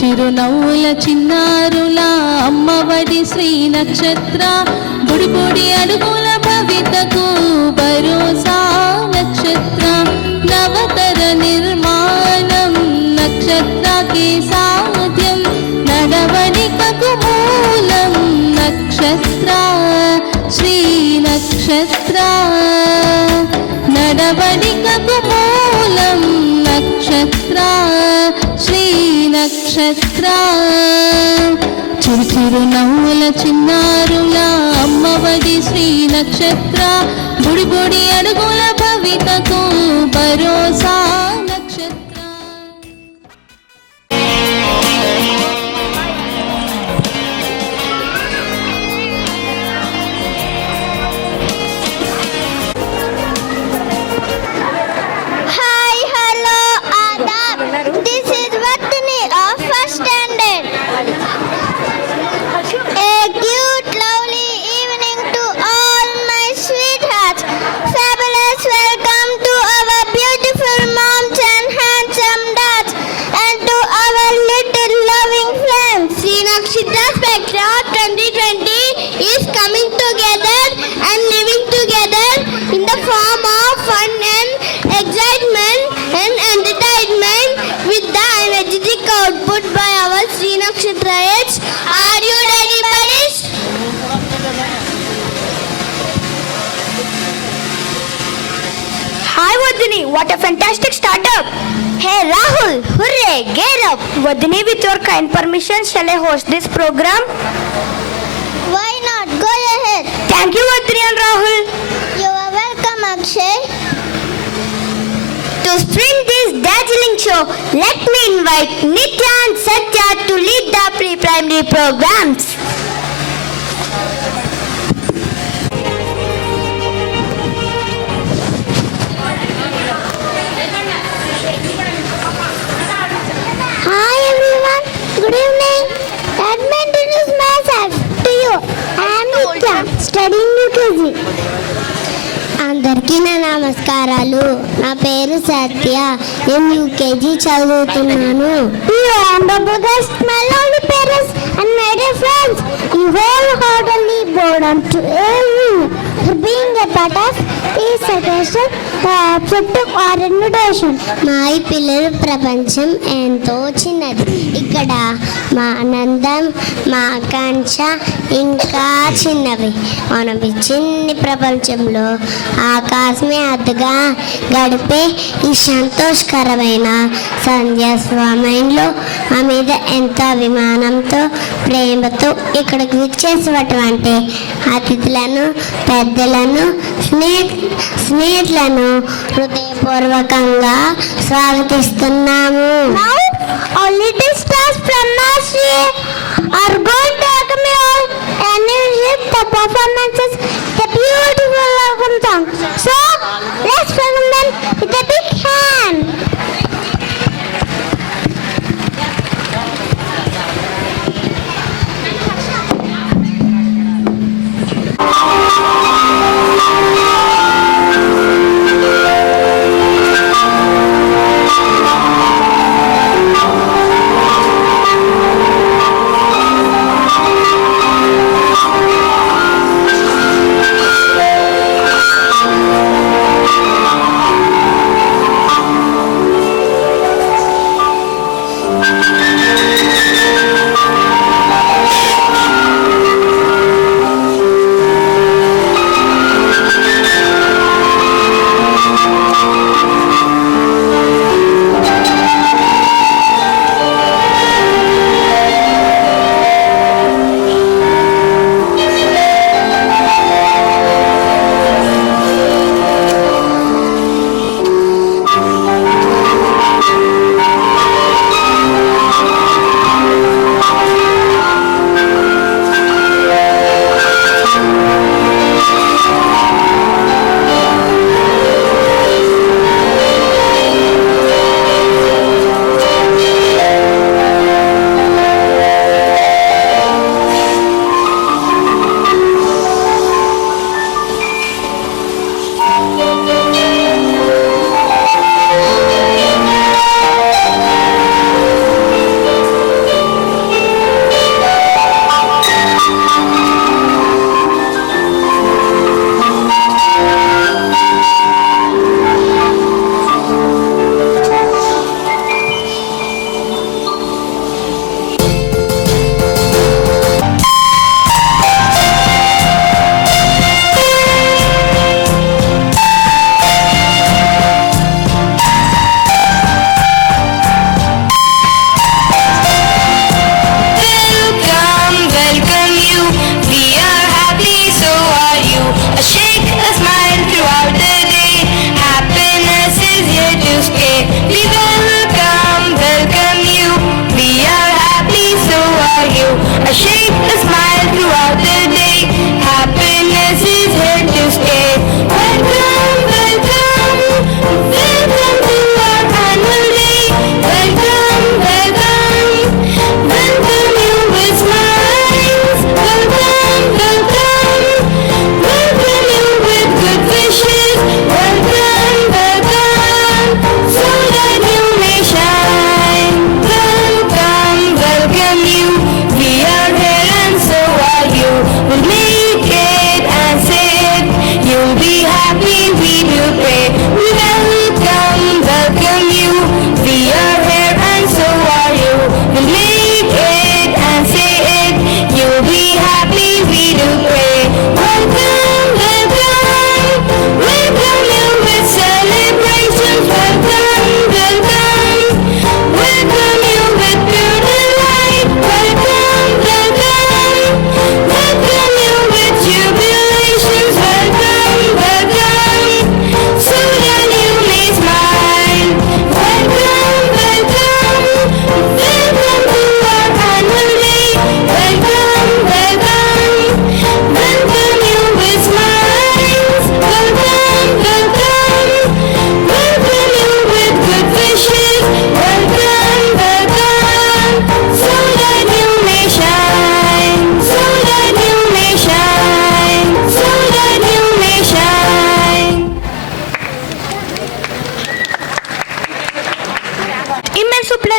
చిరునవ్వుల చిన్నారుల అమ్మఒడి శ్రీ నక్షత్ర బుడి బుడి అడుగుల భవితకు భరోసా నక్షత్ర నవతర నిర్మాణం నక్షత్రకి సాధ్యం నడవడికకు మూలం నక్షత్ర శ్రీ నక్షత్ర నడవడికకు మూలం నక్షత్ర శ్రీ నక్షత్ర చిరు చిరు నవ్వుల చిన్నారుల అమ్మఒడి శ్రీ నక్షత్ర బుడి బుడి అడుగుల భవితకు భరోసా నక్షత్ర. Hi, hello, Adab. This is Vatani of first standard. A cute, lovely evening to all my sweethearts. Fabulous welcome to our beautiful moms and handsome dads, and to our little loving friends. Sri Nakshitra Spectra 2020 is coming together and living together in the form of fun and excitement and entertainment with the energetic output by our Sri Nakshatrayads. Are you ready, buddies? Hi Vadini, what a fantastic startup! Hey Rahul, hooray, get up! Vadini, with your kind permission, shall I host this program? Why not? Go ahead. Thank you Vadini and Rahul. You are welcome, Akshay. To spring this dazzling show, let me invite Nitya and Satya to lead the pre-primary programs. Hi everyone. Good evening. Let me introduce myself to you. I am Nitya, studying UKG. అందరికీ నా నమస్కారాలు. నా పేరు సత్య. నేను UKG చదువుతున్నాను. You are the biggest, my lovely parents and my dear friends. You wholeheartedly bow to you for being a part of this occasion. accepting our invitation. మా ఈ పిల్లల ప్రపంచం ఎంతో చిన్నది. ఇక్కడ మా ఆనందం, మా ఆకాంక్ష ఇంకా చిన్నవి. మనం ఈ చిన్ని ప్రపంచంలో ఆకాశమే అద్దగా గడిపే ఈ సంతోషకరమైన సంధ్యా సమయంలో మా మీద ఎంతో అభిమానంతో ప్రేమతో ఇక్కడికి విచ్చేసినటువంటి అతిథులను, పెద్దలను, స్నేహితులను హృదయపూర్వకంగా స్వాగతిస్తున్నాము. Our little stars from nursery are going to accompany and with the performances the beautiful welcome song. So let's welcome them with a big hand.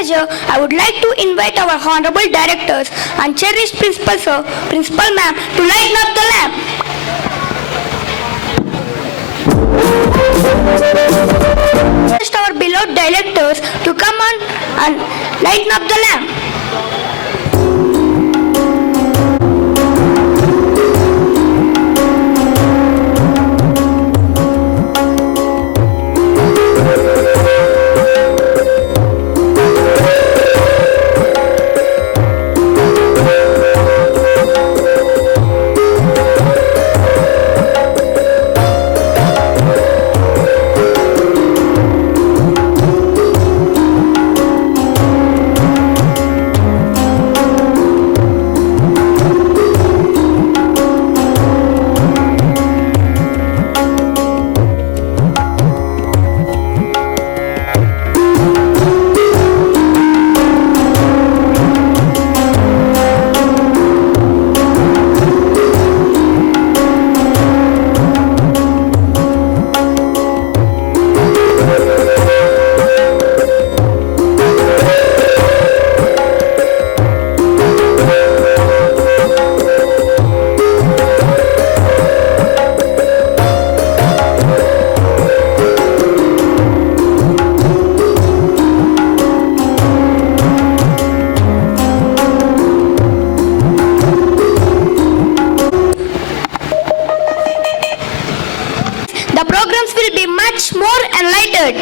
pleasure, I would like to invite our honorable directors and cherished principal sir, principal ma'am to lighten up the lamp. Request our beloved directors to come on and lighten up the lamp. The programs will be much more enlightened.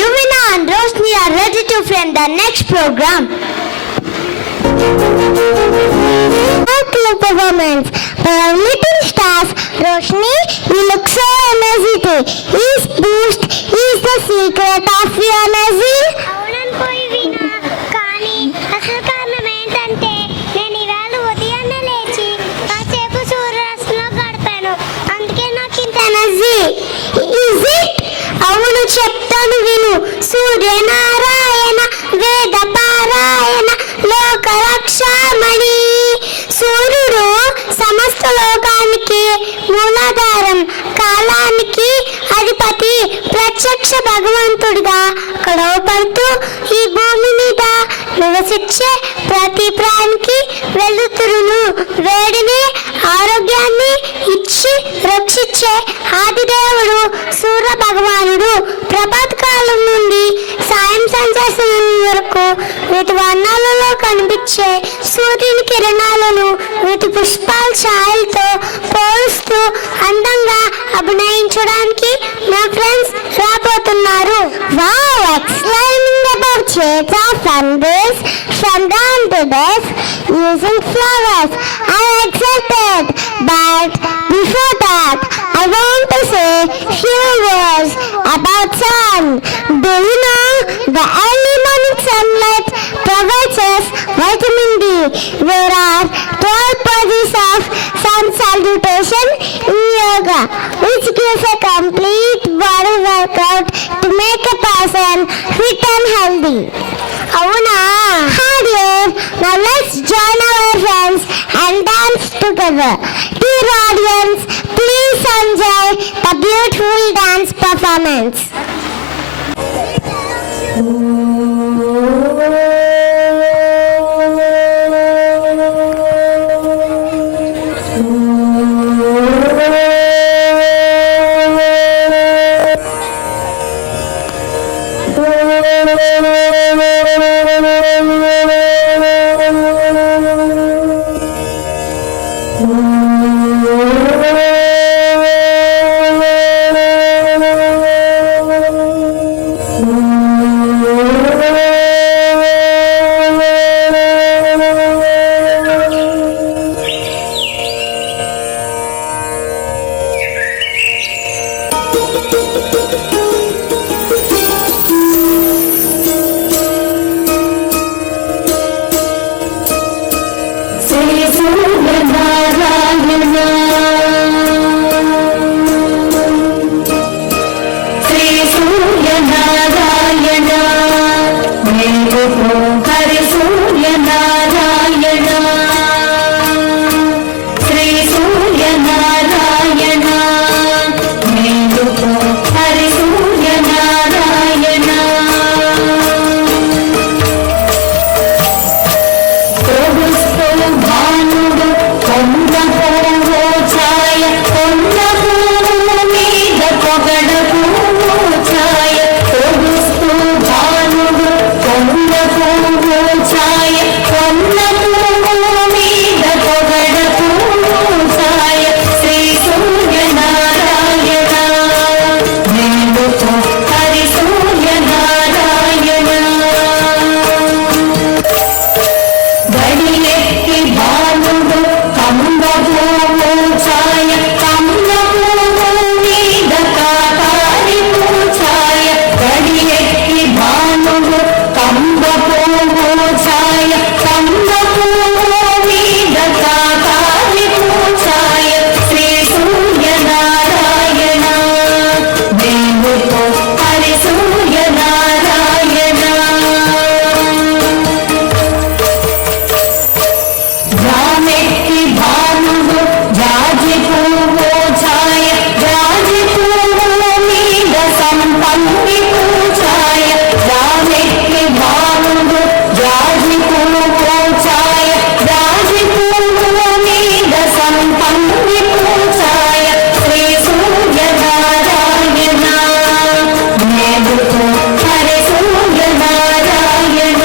Yuvina and Roshni are ready to frame the next program. Performance by our little stars. Roshni, you look so energetic. Is boost is the secret of your energy? అవుననుకోయి వీణా, కానీ అసలు కారణం ఏంటంటే నేను ఈవేళ ఉదయాన్నే లేచి కాసేపు సూర్యాస్తమయంలో గడిపాను. అందుకే నాకు ఇంత ఎనర్జీ. Is it? అవును, చెప్తాను విను. సూర్యనారాయణ వేద పారాయణ లోక రక్షామణి. సూర్యుడు సమస్త లోకానికి మూలాధారం, కాలానికి అధిపతి, ప్రత్యక్ష భగవంతుడిగా గొడవపడుతూ ఈ భూమి మీద నివసించే ప్రతి ప్రాణికి వెలుతురును, వేడిని, ఆరోగ్యాన్ని ఇచ్చి రక్షించే ఆదిదేవుడు సూర్య భగవానుడు. ప్రభాత కాలం నుండి సాయం సంధ్యాసనం వరకు వీటి వర్ణాలలో కనిపించే సూర్యుని కిరణాలను వీటి పుష్పాల ఛాయలతో పోలుస్తూ అందంగా అభినయించడానికి నా ఫ్రెండ్స్ రాబోతున్నారు. Wow, explaining about shades of sunrays from dawn to dusk using flowers. I'm excited, but before that, I want to say few words about sun. Do you know the early morning sunlight provides us vitamin D? There are 12 poses of sun salutation in yoga, which gives a complete body workout to make a person fit and healthy. Avuna, dear, now let's join our friends and dance together. Dear audience, please enjoy the beautiful dance performance. పూచాయ కమ్మపూవు మీద కాకారి పూచాయ గడియెక్కి భానువు కంబపూచాయ కమ్మపూవు మీద కాకారి పూచాయ శ్రీ సూర్యనారాయణ దేవుడు హరి సూర్యనారాయణ జామెక్కి భానువు జాజి పూచాయ జాజి పూవు మీద సంపంగి పూచాయ జామెక్కి భానువు జాజి పూచాయ జాజి పూవు మీద సంపంగి పూచాయ శ్రీ సూర్యనారాయణ దేవుడు హరి సూర్యనారాయణ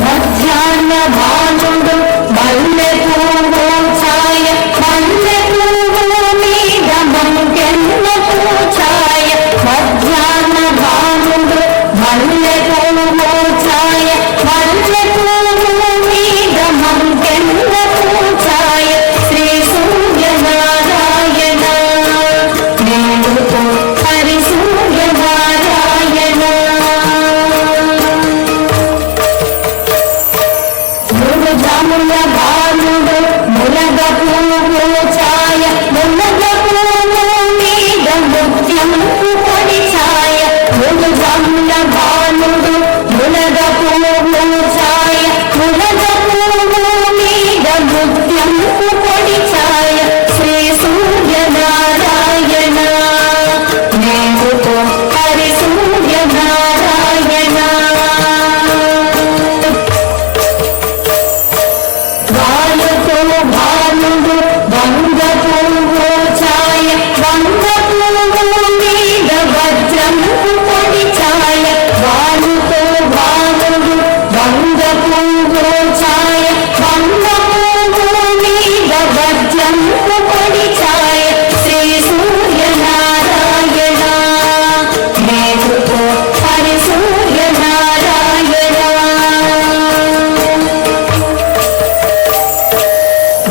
మధ్యాహ్న భానుడు మల్లె పూచాయ మల్లె పువ్వు మీద మంకెన్న పూచాయ మధ్యాహ్న భానుడు మల్లె పూచాయ మల్లె పువ్వు మీద మంకెన్న పూచాయ శ్రీ సూర్యనారాయణ దేవుడు హరి సూర్యనారాయణ మూడు జాముల భానుడు ములగ పూచాయ ములగ పువ్వు మీద ముత్యం పొడిచాయ మూడు జాముల భానుడు ములగ పూచాయ ములగ పువ్వు మీద ముత్యం పొడిచాయ శ్రీ సూర్యనారాయణ దేవుడు హరి సూర్యనారాయణ వాయుతో భానుడు వంగ పూచాయ వంగ పువ్వు మీద వజ్రం పొడిచాయ వాయుతో భానుడు వంగ పూచాయ వంగ పువ్వు మీద వజ్రం పొడిచాయ శ్రీ సూర్యనారాయణ దేవుడు హరి సూర్యనారాయణ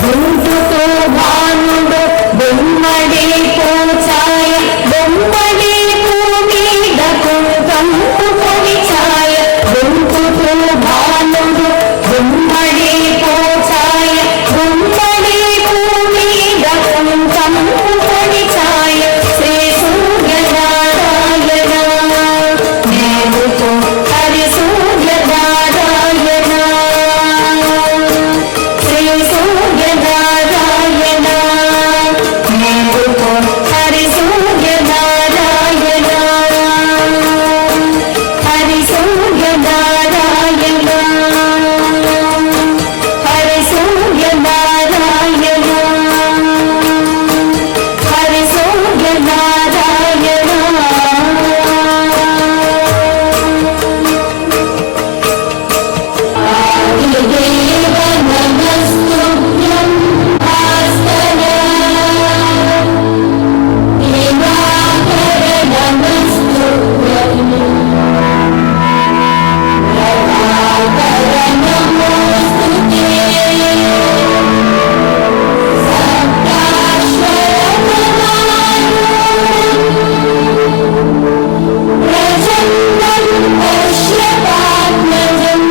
గుంటుతో భానుడు బొమ్మడి పూచాయ బొమ్మడి పువ్వు మీద కుంకంపు పొడిచాయ గుంటుతో భానుడు బొమ్మడి పూచాయ బొమ్మడి పువ్వు మీద కుంకంపు పొడిచాయ శ్రీ సూర్యనారాయణ దేవుడు హరి సూర్యనారాయణ శ్రీ సూర్యనారాయణ దేవుడు హరి సూర్యనారాయణ హరి సూర్యనారాయణ హరి సూర్యనారాయణ హరి సూర్యనారాయణ ఆదిదేవ నమస్తుభ్యం భాస్కర దివాకర నమస్తుభ్యం ప్రభాకర నమోస్తుతే సప్తాశ్వర ప్రచండం పశ్యపాత్మజం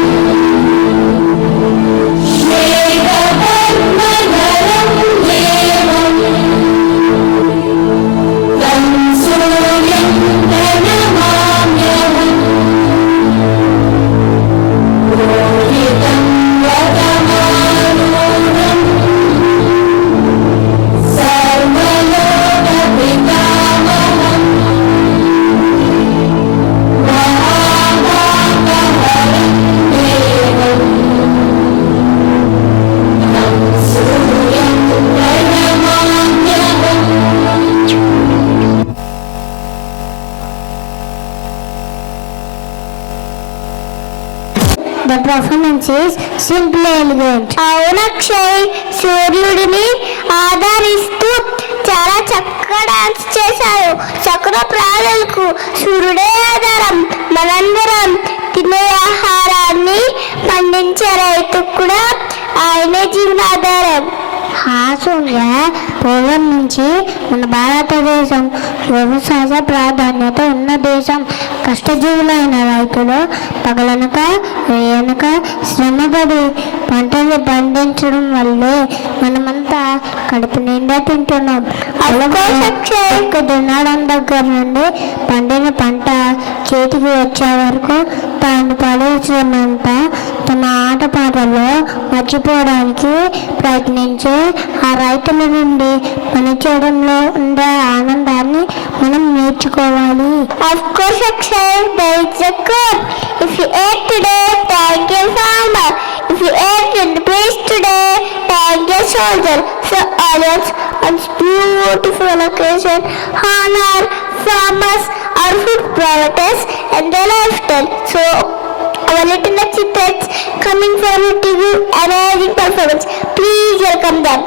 శ్వేతపద్మధరం దేవం తం సూర్యం ప్రణమామ్యహం రోహితం వదమానూరం సర్వలోకపితామహం మహాభాగవతం దేవం తం సూర్యం ప్రణమామ్యహం. The performance is simply elegant. అవునక్షయ్ సూర్యుడిని ఆధారిస్తూ చాలా చక్కగా డాన్స్ చేశారు. చక్ర ప్రాణులకు సూర్యుడే ఆధారం. మనందరం తినే ఆహారాన్ని పండించే రైతుకు కూడా ఆయనే జీవనాధారం. సూర్య పూర్వం నుంచి మన భారతదేశం వ్యవసాయ ప్రాధాన్యత ఉన్న దేశం. కష్టజీవులైన రైతులు పగలనక వేయనక శ్రమపడి పంటలు పండించడం వల్లే మనమంతా కడుపు నిండా తింటున్నాం. దున్నడం దగ్గర నుండి పండిన పంట చేతికి వచ్చే వరకు తాను పడే శ్రమంతా తమ ఆటపాటల్లో మర్చిపోవడానికి ప్రయత్నించే ఆ రైతుల నుండి పనిచేయడంలో ఉండే ఆనందాన్ని మనం నేర్చుకోవాలి. Of course, Akshay, there is a quote. If you ate today, thank your farmer. If you ate in the place today, thank your soldier. So audience, on this beautiful occasion, honor farmers, our food providers, and their lifestyle. So our little Nachitrans coming forward to give amazing performance. Please welcome them.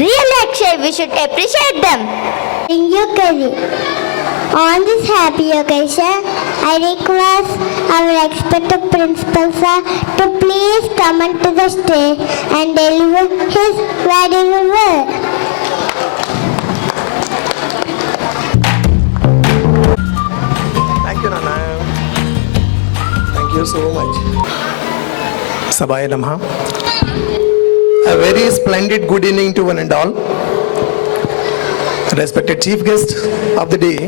Really, Akshay, we should appreciate them. Thank you, Kavi. On this happy occasion, I request our respected principal sir to please come onto the stage and deliver his valuable word. Thank you, Nana. Thank you so much. Sabaya Namaha. A very splendid good evening to one and all. Respected chief guest of the day,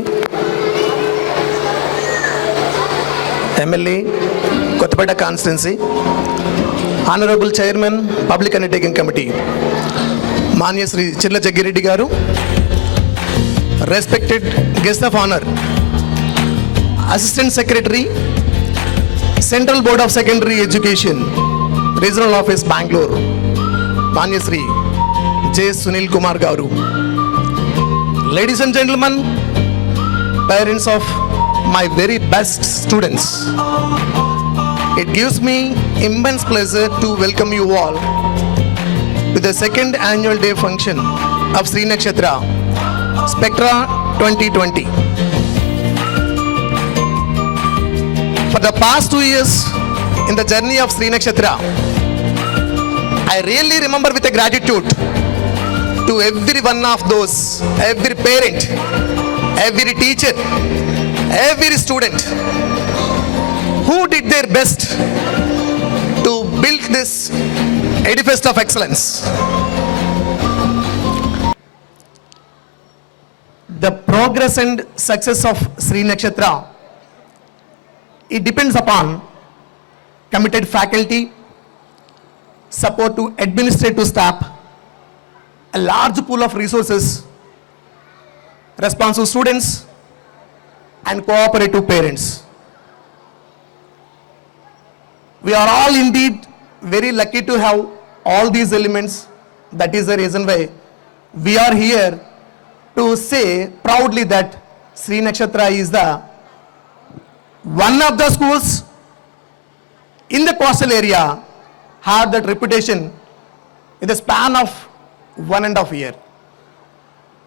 MLA, Kottapeta Constituency, Honorable Chairman, Public Undertaking Committee, Manya Sri Chilla Jaggireddy Garu, respected guest of honor, Assistant Secretary, Central Board of Secondary Education, Regional Office, Bangalore, Manya Sri J. Sunil Kumar Garu. Ladies and gentlemen, parents of my very best students, it gives me immense pleasure to welcome you all to the second annual day function of Sri Nakshatra Spectra 2020. For the past 2 years in the journey of Sri Nakshatra, I really remember with a gratitude to every one of those, every parent, every teacher, every student who did their best to build this edifice of excellence. The progress and success of Sri Nakshatra, it depends upon committed faculty, support to administrative staff, a large pool of resources, responsive students, and cooperative parents. We are all indeed very lucky to have all these elements. That is the reason why we are here to say proudly that Sri Nakshatra is the one of the schools in the coastal area have that reputation in the span of 1.5 years.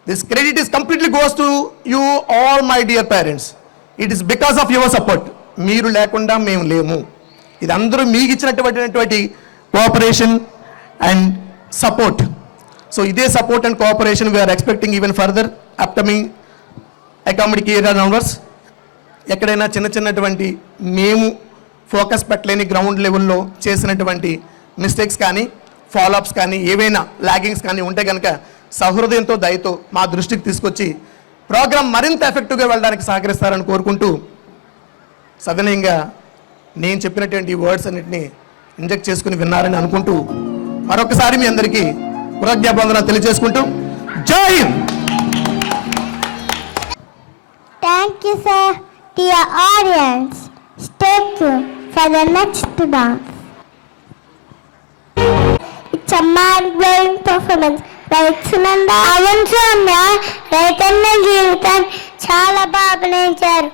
This credit is completely goes to you all, my dear parents. It is because of your support. Meeru lekunda mem lemu. Idi andaru meeku ichinaటువంటి cooperation and support. So ide support and cooperation we are expecting even further upcoming academic year onwards. ఎక్కడైనా చిన్న చిన్నటువంటి మేము focus పెట్టలేని ground లెవెల్లో చేసినటువంటి mistakes కానీ follow-ups కానీ ఏవైనా loggings కానీ ఉంటే కనుక సహృదయంతో దయతో మా దృష్టికి తీసుకొచ్చి ప్రోగ్రాం మరింత ఎఫెక్టివ్గా వెళ్ళడానికి సహకరిస్తారని కోరుకుంటూ సవినయంగా నేను చెప్పినటువంటి వర్డ్స్ అన్నింటినీ ఇంజెక్ట్ చేసుకుని విన్నారని అనుకుంటూ మరొకసారి మీ అందరికీ కృతజ్ఞాపనలు తెలియజేసుకుంటూ జై Hind. Thank you, sir. Dear audience, stay tuned for the next dance. It's a mind-blowing performance by Sunanda. అవును సౌమ్య, రైతన్న జీవితం చాలా బాగా అభినయించారు.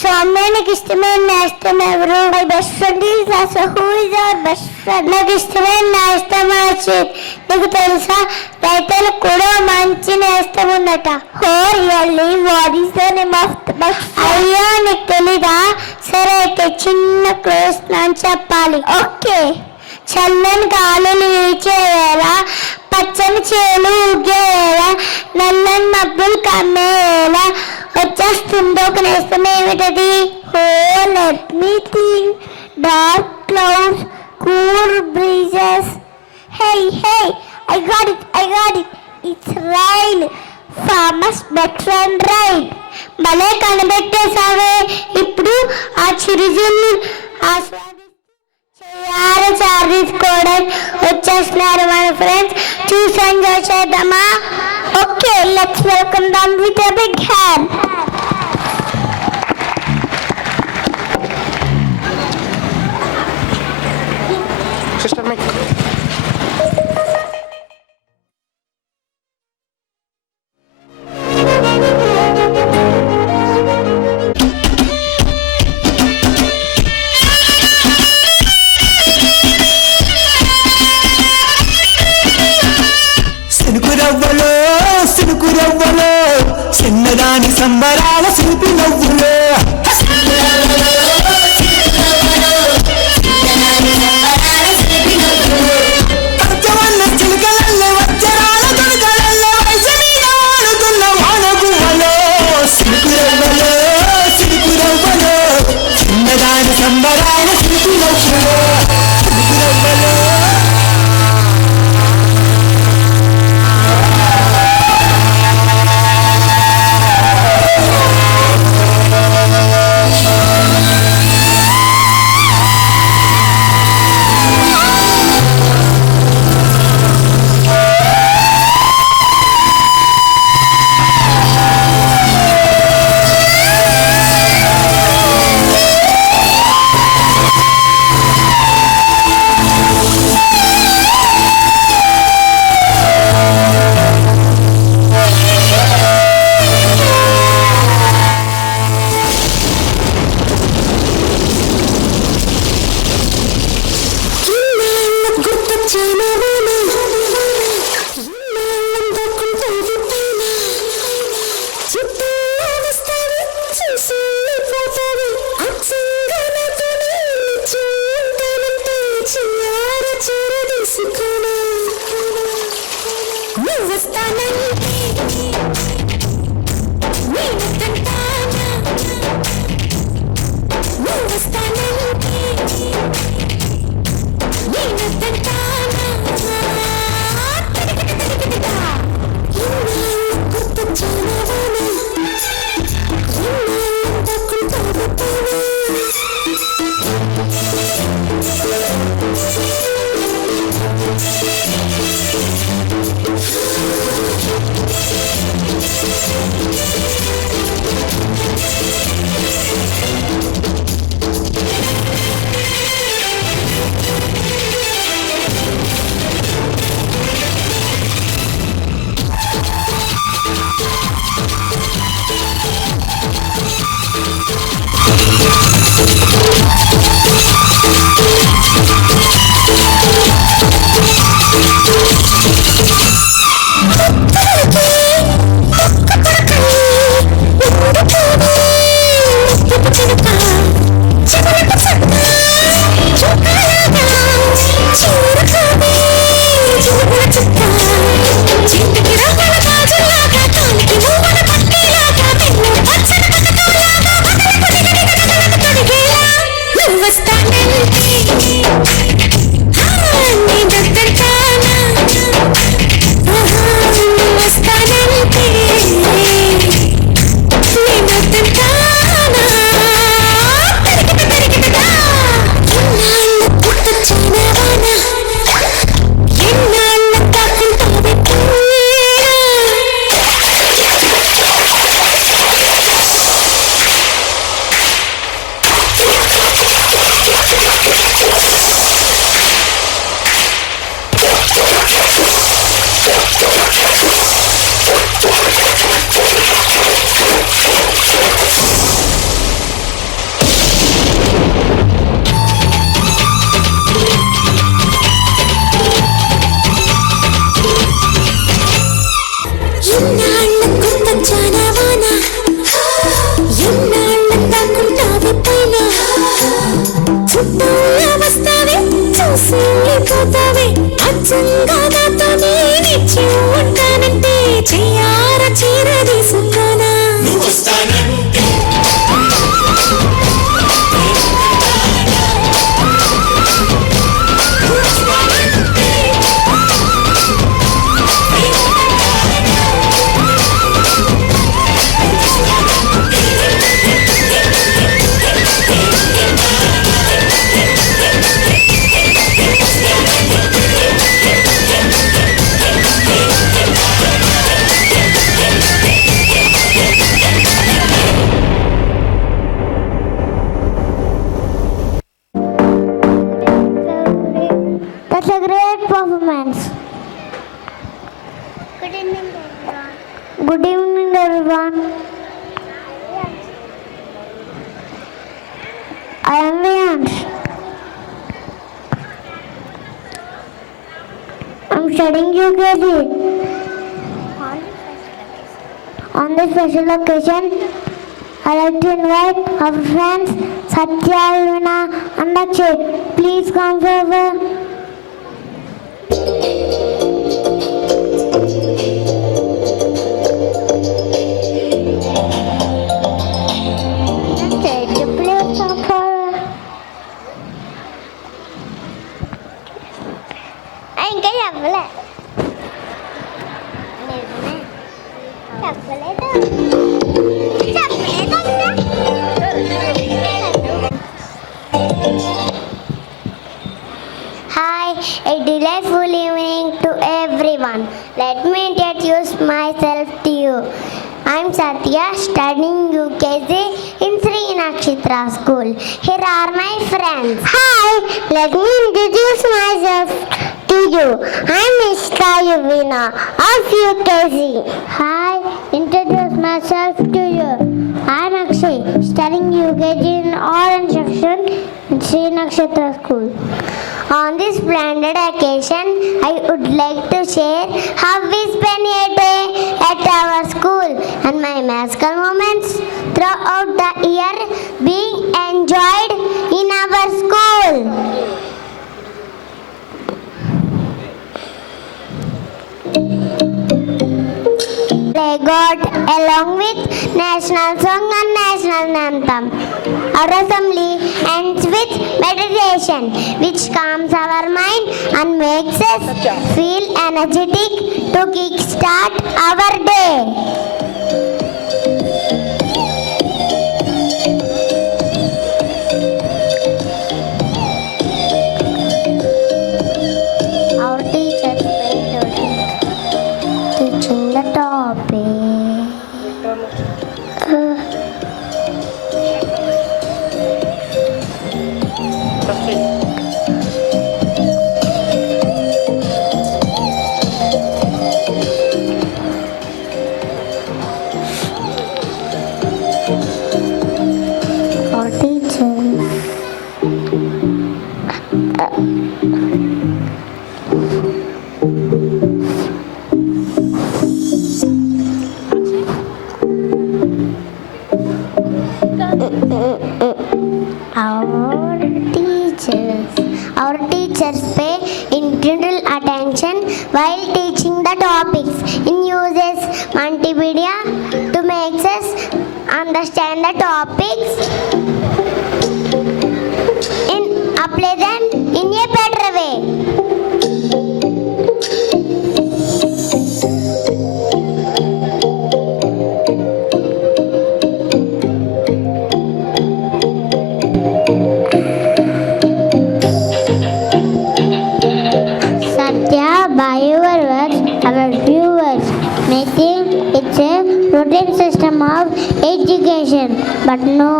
సౌమ్య, నీకు ఇష్టమైన నేస్తం ఎవరు? My best friend is also who is our best friend. నాకు ఇష్టమైన నేస్తం అచ్యుత్. నీకు తెలుసా, రైతులకు కూడా మంచి నేస్తం ఉందట. హో really? What is the name of the best friend? అయ్యో, నీకు తెలీదా? సరే అయితే చిన్న క్లోజ్ అని చెప్పాలి. ఓకే. చల్లని గాలులు వీచేవేళ, పచ్చని చేలు ఊగేవేళ, నల్లని మబ్బులు కమ్మేవేళ వచ్చేస్తుందో ఒక నేస్తం. ఏమిటది? Oh let me think. Dark clouds, cool breezes. Hey hey, I got it. It's rain. Farmers better and rain. భలే కనిపెట్టేసావే. ఇప్పుడు ఆ చిరుజల్లు తీసుకోవడం వచ్చేస్తున్నారు మన ఫ్రెండ్స్. చూసి ఎంజాయ్ చేద్దామా? Okay, let's welcome them with a big hand. Sister Mike. చిన్నదాని సంబరాల సిరిపి నవ్వులే పంచవన్న చిలుకలల్లే వజ్రాల తొణకలల్లే వయసు మీద ఆడుతున్న వానగువ్వలో సిరుకురవ్వలో సిరుకురవ్వలో చిన్నదాని సంబరాల సిరిపి నవ్వులే సిరుకురవ్వలో That's a great performance. Good evening, everyone. Good evening, everyone. I am Viansh. I'm studying UKG on On this special occasion, I like to invite our friends Satya, Yuvina and Akshay. Please come forward. Please come forward. ఇంకా చెప్పలే Hi, a delightful evening to everyone. Let me introduce myself to you. I'm Satya, studying UKG in Sri Nakshatra School. Here are my friends. Hi, let me introduce myself to you. I'm Ishka Yuvina of UKG. Hi, introduce myself to you. I'm Akshay, studying UKG in Orange section in Sri Nakshatra School. On this splendid occasion, I would like to share how we spend a day at our school and my magical moments throughout the year being enjoyed in our school. Play God along with national song and national anthem. Our assembly ends with meditation, which calms our mind and makes us feel energetic to kickstart our day. Our teachers teaching the topic. Our teachers. Our teachers pay integral attention while teaching the topics in uses multimedia to make us understand the topics and apply them in a better way. Satya, by your words, our viewers may think it's a routine system of education, but no,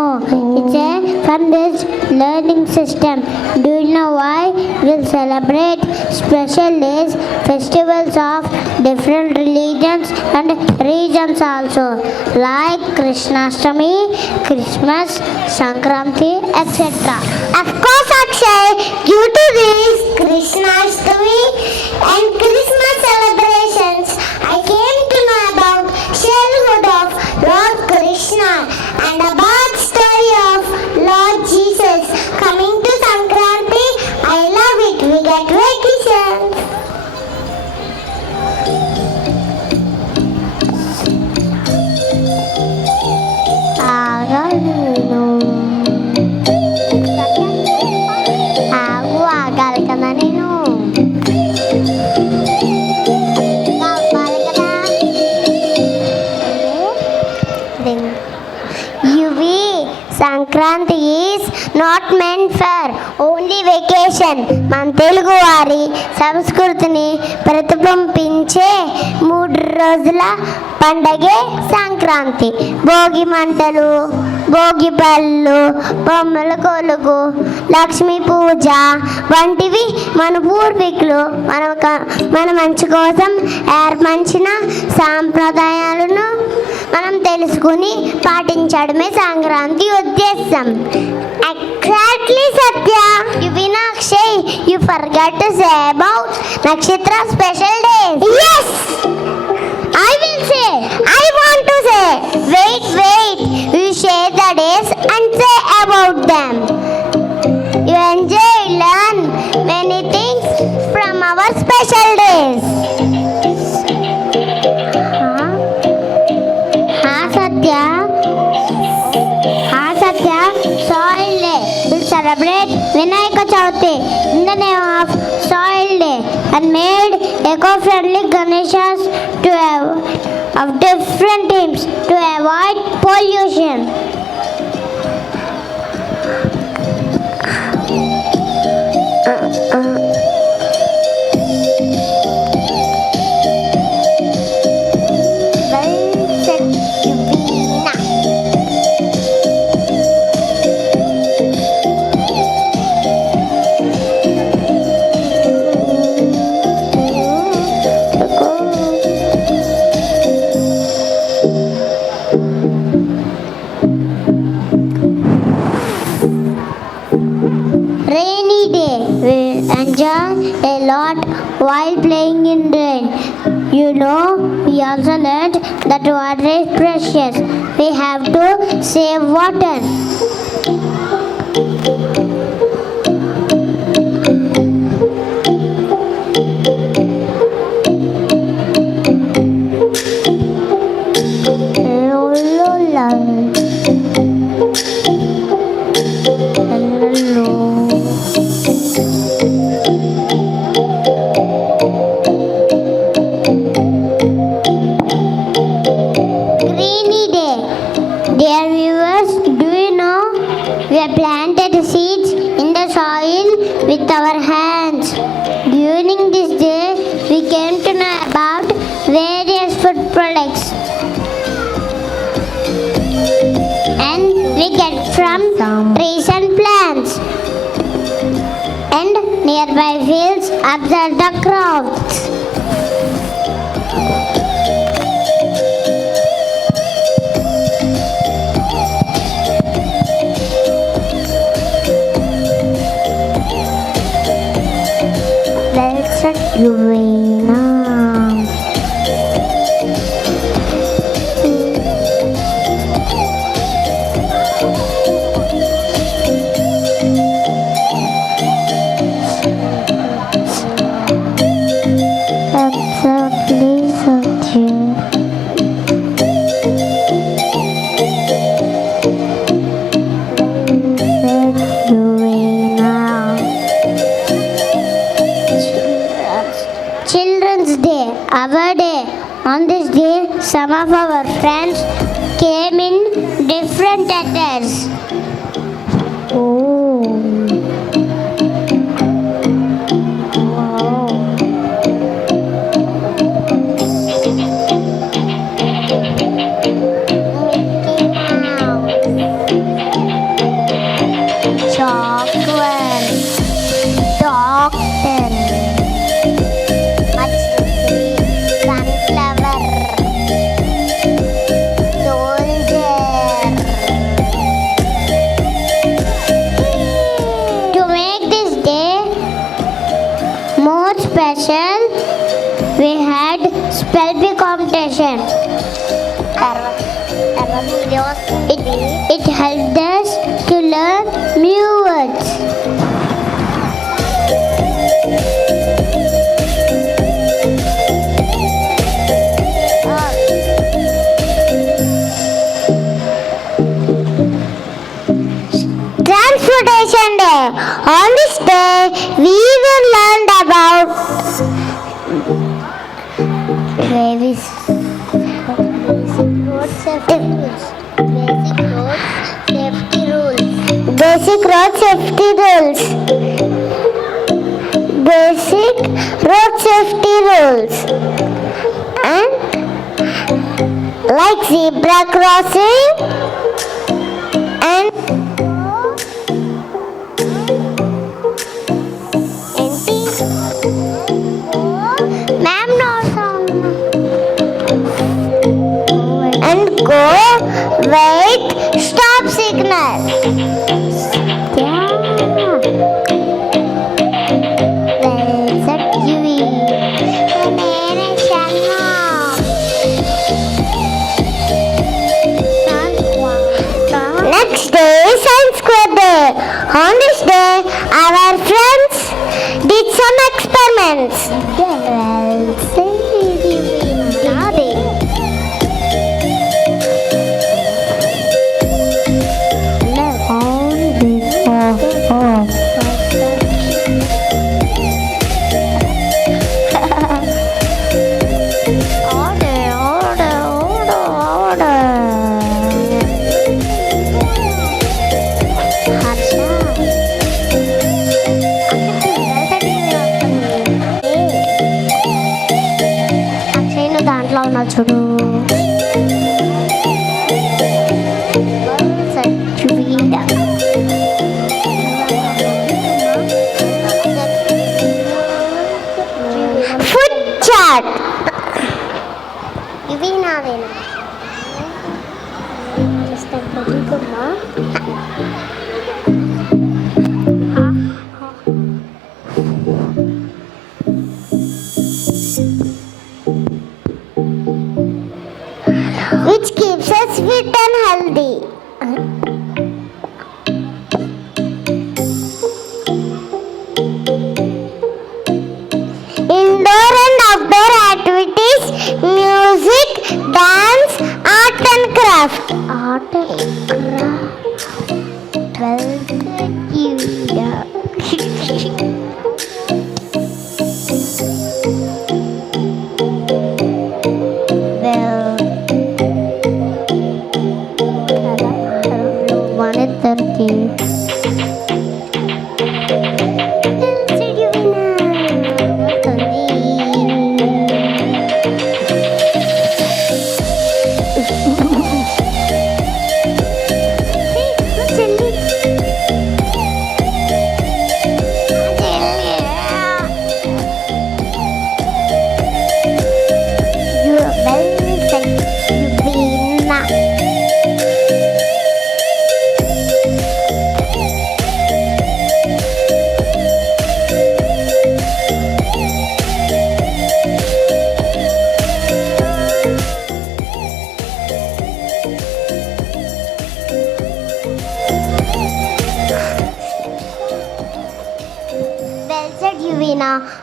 it's a fun-based learning system. Do you know why we'll celebrate special days, festivals of different religions and regions also, like Krishnashtami, Christmas, Sankranti, etc. Of course, Akshay, due to this Krishnashtami and Christmas celebrations, I came to know about childhood of Lord Krishna and the birth story of Lord Jesus. Coming to Sankranti, I love it. We get vacations. ఆగాలి కదా నేను ఆగాలి కదా UV Sankranti is not meant for only vacation. మన తెలుగు వారి సంస్కృతిని ప్రతిబింబించే 3 రోజుల పండగే సంక్రాంతి. భోగి మంటలు, భోగి పళ్ళు, బొమ్మల కొలుగు, లక్ష్మీ పూజ వంటివి మన పూర్వీకులు మన మంచి కోసం ఏర్పరిచిన సాంప్రదాయాలను మనం తెలుసుకుని పాటించడమే సంక్రాంతి ఉద్దేశం. Exactly, Satya. Yuvina, Akshay, you forgot to say about Nakshatra special days. Yes, I will say. I want to say. Wait. You share the days and say about them. You enjoy, learn many things from our special days. Satya. Soil Day. We'll celebrate Vinayaka Chauthi in the name of Soil Day and made eco-friendly Ganeshas of different themes to avoid pollution. Rainy day, we enjoy a lot while playing in rain. You know, we also learned that water is precious. We have to save water. Dear viewers, do you know we have planted seeds in the soil with our hands? During this day, we came to know about various food products and we get from trees and plants and nearby fields observe the crops. Yuvina. Exactly, Satya. Children's Day, our day. On this day, some of our friends came in different attires. Oh. Wow. Chocolate. Doctor. Sunflower. Soldier. To make this day more special, we had spell bee competition. It helped us to learn new words. Transportation Day. On this day, we will learn about basic road safety rules. Basic road safety rules. And like zebra crossing and ma'am no sound. And go, wait, stop signal. Yeah. There's a TV. My name is Shanna. students. Well said, Divina. దాంట్లో ఉన్నా చూడు food chat ఇవి నావేనా which keeps us fit and healthy. Indoor and outdoor activities, music, dance, art and craft. Art and craft. Well, you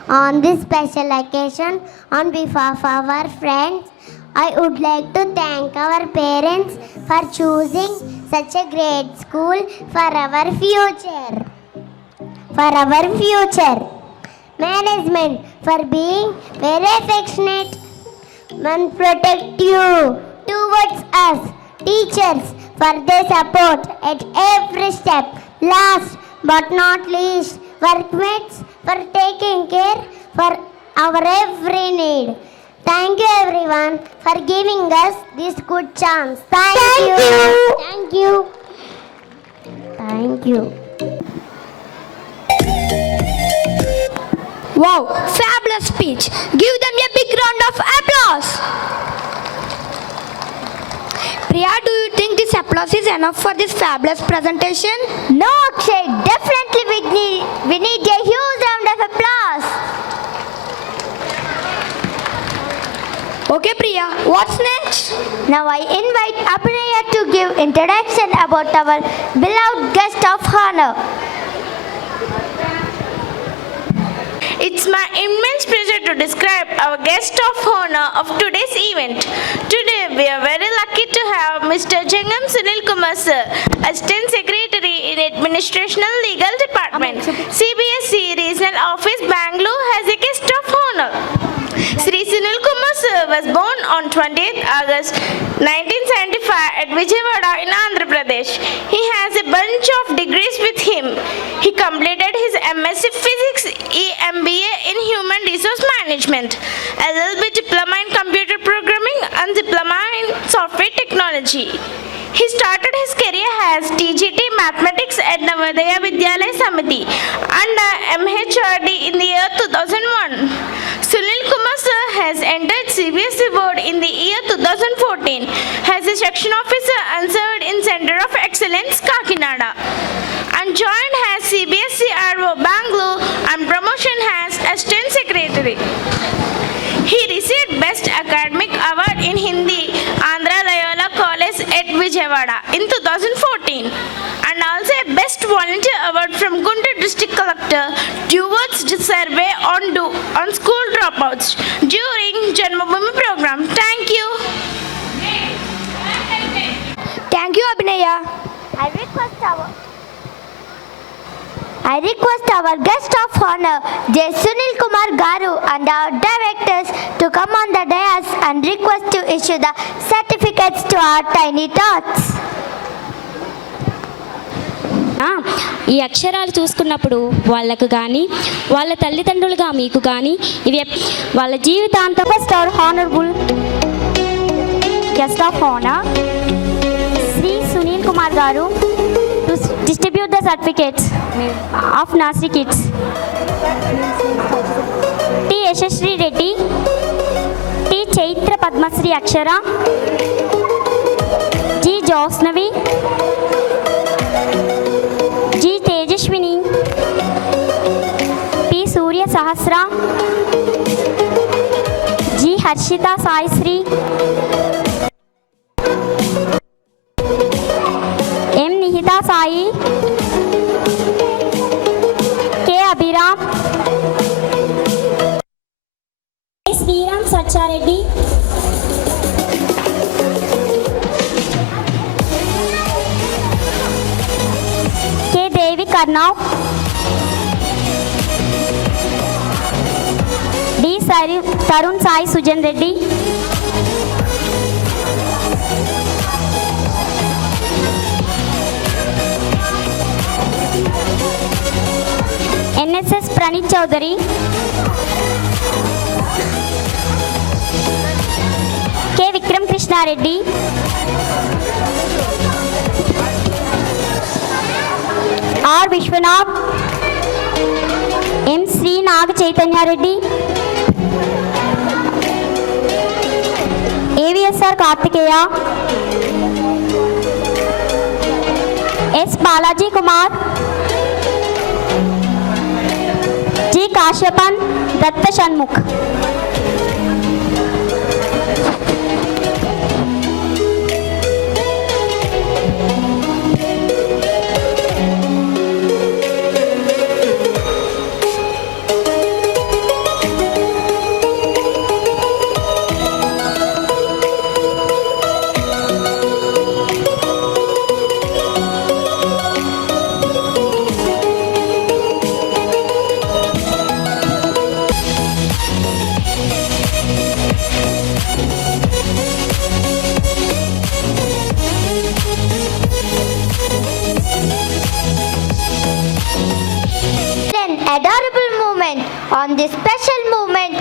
On this special occasion, on behalf of our friends, I would like to thank our parents for choosing such a great school for our future. Management for being very affectionate and protective towards us. Teachers for their support at every step. Last but not least, workmates for taking care for our every need. Thank you everyone for giving us this good chance. Thank you. Wow, fabulous speech. Give them a big round of applause. Priya, do you think this applause is enough for this fabulous presentation? No, Akshay, definitely we need a huge round of applause. Okay, Priya, what's next? Now I invite Apuraya to give introduction about our beloved guest of honor. It's my immense pleasure to describe our guest of honor of today's event. Today we are very lucky to have Mr. Jangam Sunil Kumar sir, Assistant Secretary in Administrational Legal Department, CBSE Regional Office, Bangalore, as a guest of honor. Sri Sunil Kumar sir was born on 20th August 1975 at Vijayawada in Andhra Pradesh. He has a bunch of degrees with him. He completed his MSc Physics, MBA in Human Resource Management, LLB Diploma in Computer Programming and Diploma in Software Technology. He started his career as TGT Mathematics at Navodaya Vidyalaya Samiti and MHRD in the year 2001. Sunil Kumar sir has entered CBSE board in the year 2014 as a section officer and served in Center of Excellence, Kakinada, and joined as CBSE RO Bangalore and promotion as Assistant Secretary. He received Best Academic Award in Hindi, Andhra Loyola College at Vijayawada in 2014 and also a Best Volunteer Award from Guntur District Collector towards the survey on school dropouts during Janmabhoomi program. Thank you. Thank you, Abhinaya. I request our guest of honor, J. Sunil Kumar Garu, and our directors to come on the dais and request to issue the certificates to our tiny tots. ఈ అక్షరాలు చూసుకున్నప్పుడు వాళ్ళకు కానీ వాళ్ళ తల్లిదండ్రులుగా మీకు కానీ ఇవి వాళ్ళ జీవితాంతం Request our honorable guest of honor, Sri Sunil Kumar Garu, to distribute the certificates of Nursery Kids. T. Yashasri Reddy, T. Chaitra Padmasri Akshara, G. Josnavi, G. Tejashwini, P. Surya Sahasra, G. Harshita Sai Sri, M. Nihita Sai, K. Abhiram, S. Sriram Sachareddy, K. Devi Karnav, D. Tarun Sai Sujan Reddy, NSS Pranit Chaudhary, K. Vikram Krishna Reddy, R. Vishwanath, M. Sri Nag Chaitanya Reddy, AVSR Kartikeya, S. Balaji Kumar, G. Kashyapan Datta Shanmukh. An adorable moment. On this special moment,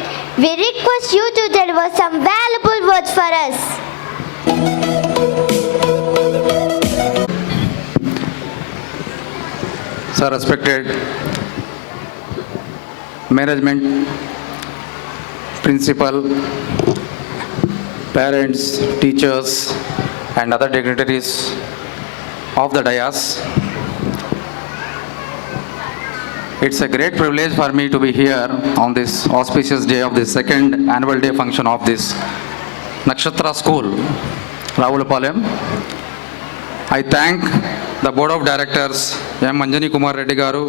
we request you to deliver some valuable words for us. Sir, respected management, principal, parents, teachers, and other dignitaries of the dais. It's a great privilege for me to be here on this auspicious day of the second annual day function of this Nakshatra School, Rahulapalayam. I thank the Board of Directors, M. Anjani Kumar Reddy Garu,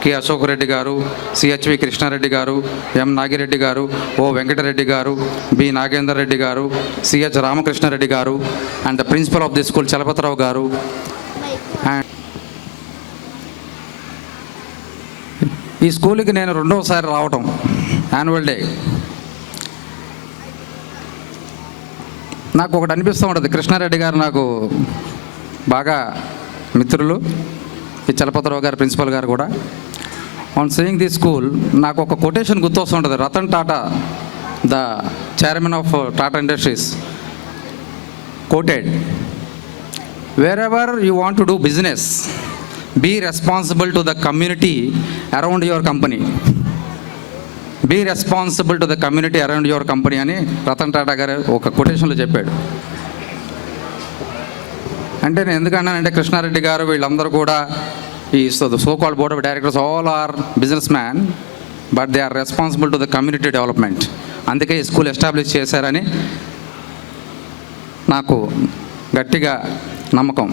K. Ashok Reddy Garu, CHV Krishna Reddy Garu, M. Nagi Reddy Garu, O. Venkata Reddy Garu, B. Nagendra Reddy Garu, CH Ramakrishna Reddy Garu, and the principal of this school, Chalapatrao Garu. And ఈ స్కూల్కి నేను రెండవసారి రావటం annual day. నాకు ఒకటి అనిపిస్తూ ఉంటుంది, కృష్ణారెడ్డి గారు నాకు బాగా మిత్రులు, ఈ చలపతిరావు గారు ప్రిన్సిపల్ గారు కూడా. ఆన్ సీయింగ్ ది స్కూల్ నాకు ఒక కొటేషన్ గుర్తొస్తుంటుంది. Ratan Tata, the chairman of Tata industries, quoted, wherever you want to do business, be responsible to the community around your company. Be responsible to the community around your company అని రతన్ టాటా గారు ఒక కొటేషన్లో చెప్పాడు. అంటే నేను ఎందుకన్నానంటే కృష్ణారెడ్డి గారు వీళ్ళందరూ కూడా ఈ so called board of directors all are business man, but they are responsible to the community development. అందుకే ఈ స్కూల్ ఎస్టాబ్లిష్ చేశారని నాకు గట్టిగా నమ్మకం.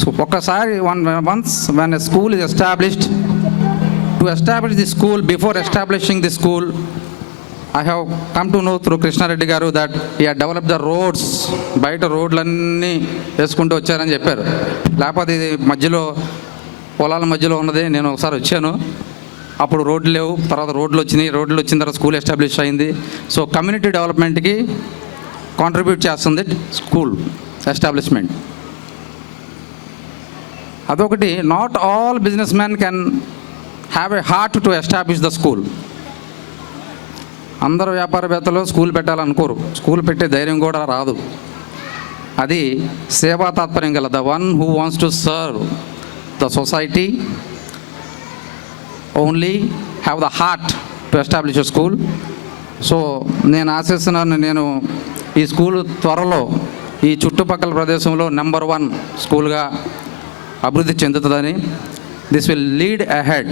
So, ఒక్కసారి once when a school is established, to establish the school, before establishing the school, I have come to know through Krishna Reddy garu that he had developed the roads. బయట రోడ్లన్నీ వేసుకుంటూ వచ్చారని చెప్పారు. లేకపోతే ఇది మధ్యలో పొలాల మధ్యలో ఉన్నది. నేను ఒకసారి వచ్చాను, అప్పుడు రోడ్లు లేవు, తర్వాత రోడ్లు వచ్చినాయి. రోడ్లు వచ్చిన తర్వాత స్కూల్ ఎస్టాబ్లిష్ అయింది. సో కమ్యూనిటీ డెవలప్మెంట్కి కాంట్రిబ్యూట్ చేస్తుంది స్కూల్ ఎస్టాబ్లిష్మెంట్. అదొకటి. Not all business man can have a heart to establish the school. అందరు వ్యాపారవేత్తలు స్కూల్ పెట్టాలనుకోరు, స్కూల్ పెట్టే ధైర్యం కూడా రాదు. అది సేవా తాత్పర్యం గల the one who wants to serve the society only have the heart to establish a school. So నేను ఆశిస్తున్నాను, నేను ఈ స్కూల్ త్వరలో ఈ చుట్టుపక్కల ప్రదేశంలో నెంబర్ 1 స్కూల్గా అభివృద్ధి చెందుతుందని. This will lead ahead.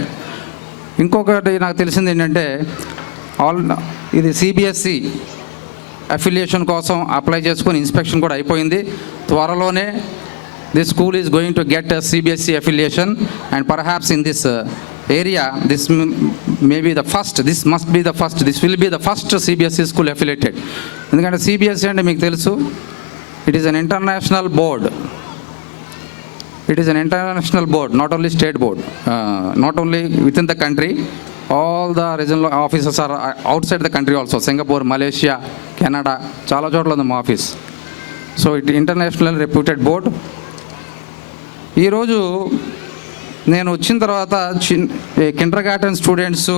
ఇంకొకటి నాకు తెలిసింది ఏంటంటే, ఇది సిబిఎస్ఈ అఫిలియేషన్ కోసం అప్లై చేసుకొని ఇన్స్పెక్షన్ కూడా అయిపోయింది. త్వరలోనే this school is going to get CBSE affiliation and perhaps in this area this may be the first, this must be the first, this will be the first CBSE school affiliated. ఎందుకంటే CBSE అంటే మీకు తెలుసు, it is an international board. It is an international board, not only state board, not only within the country. All the regional offices are outside the country also. Singapore, Malaysia, Canada, చాలా చోట్ల ఉంది మా office. So it international reputed board. ఈరోజు నేను వచ్చిన తర్వాత Kinder గార్టెన్ students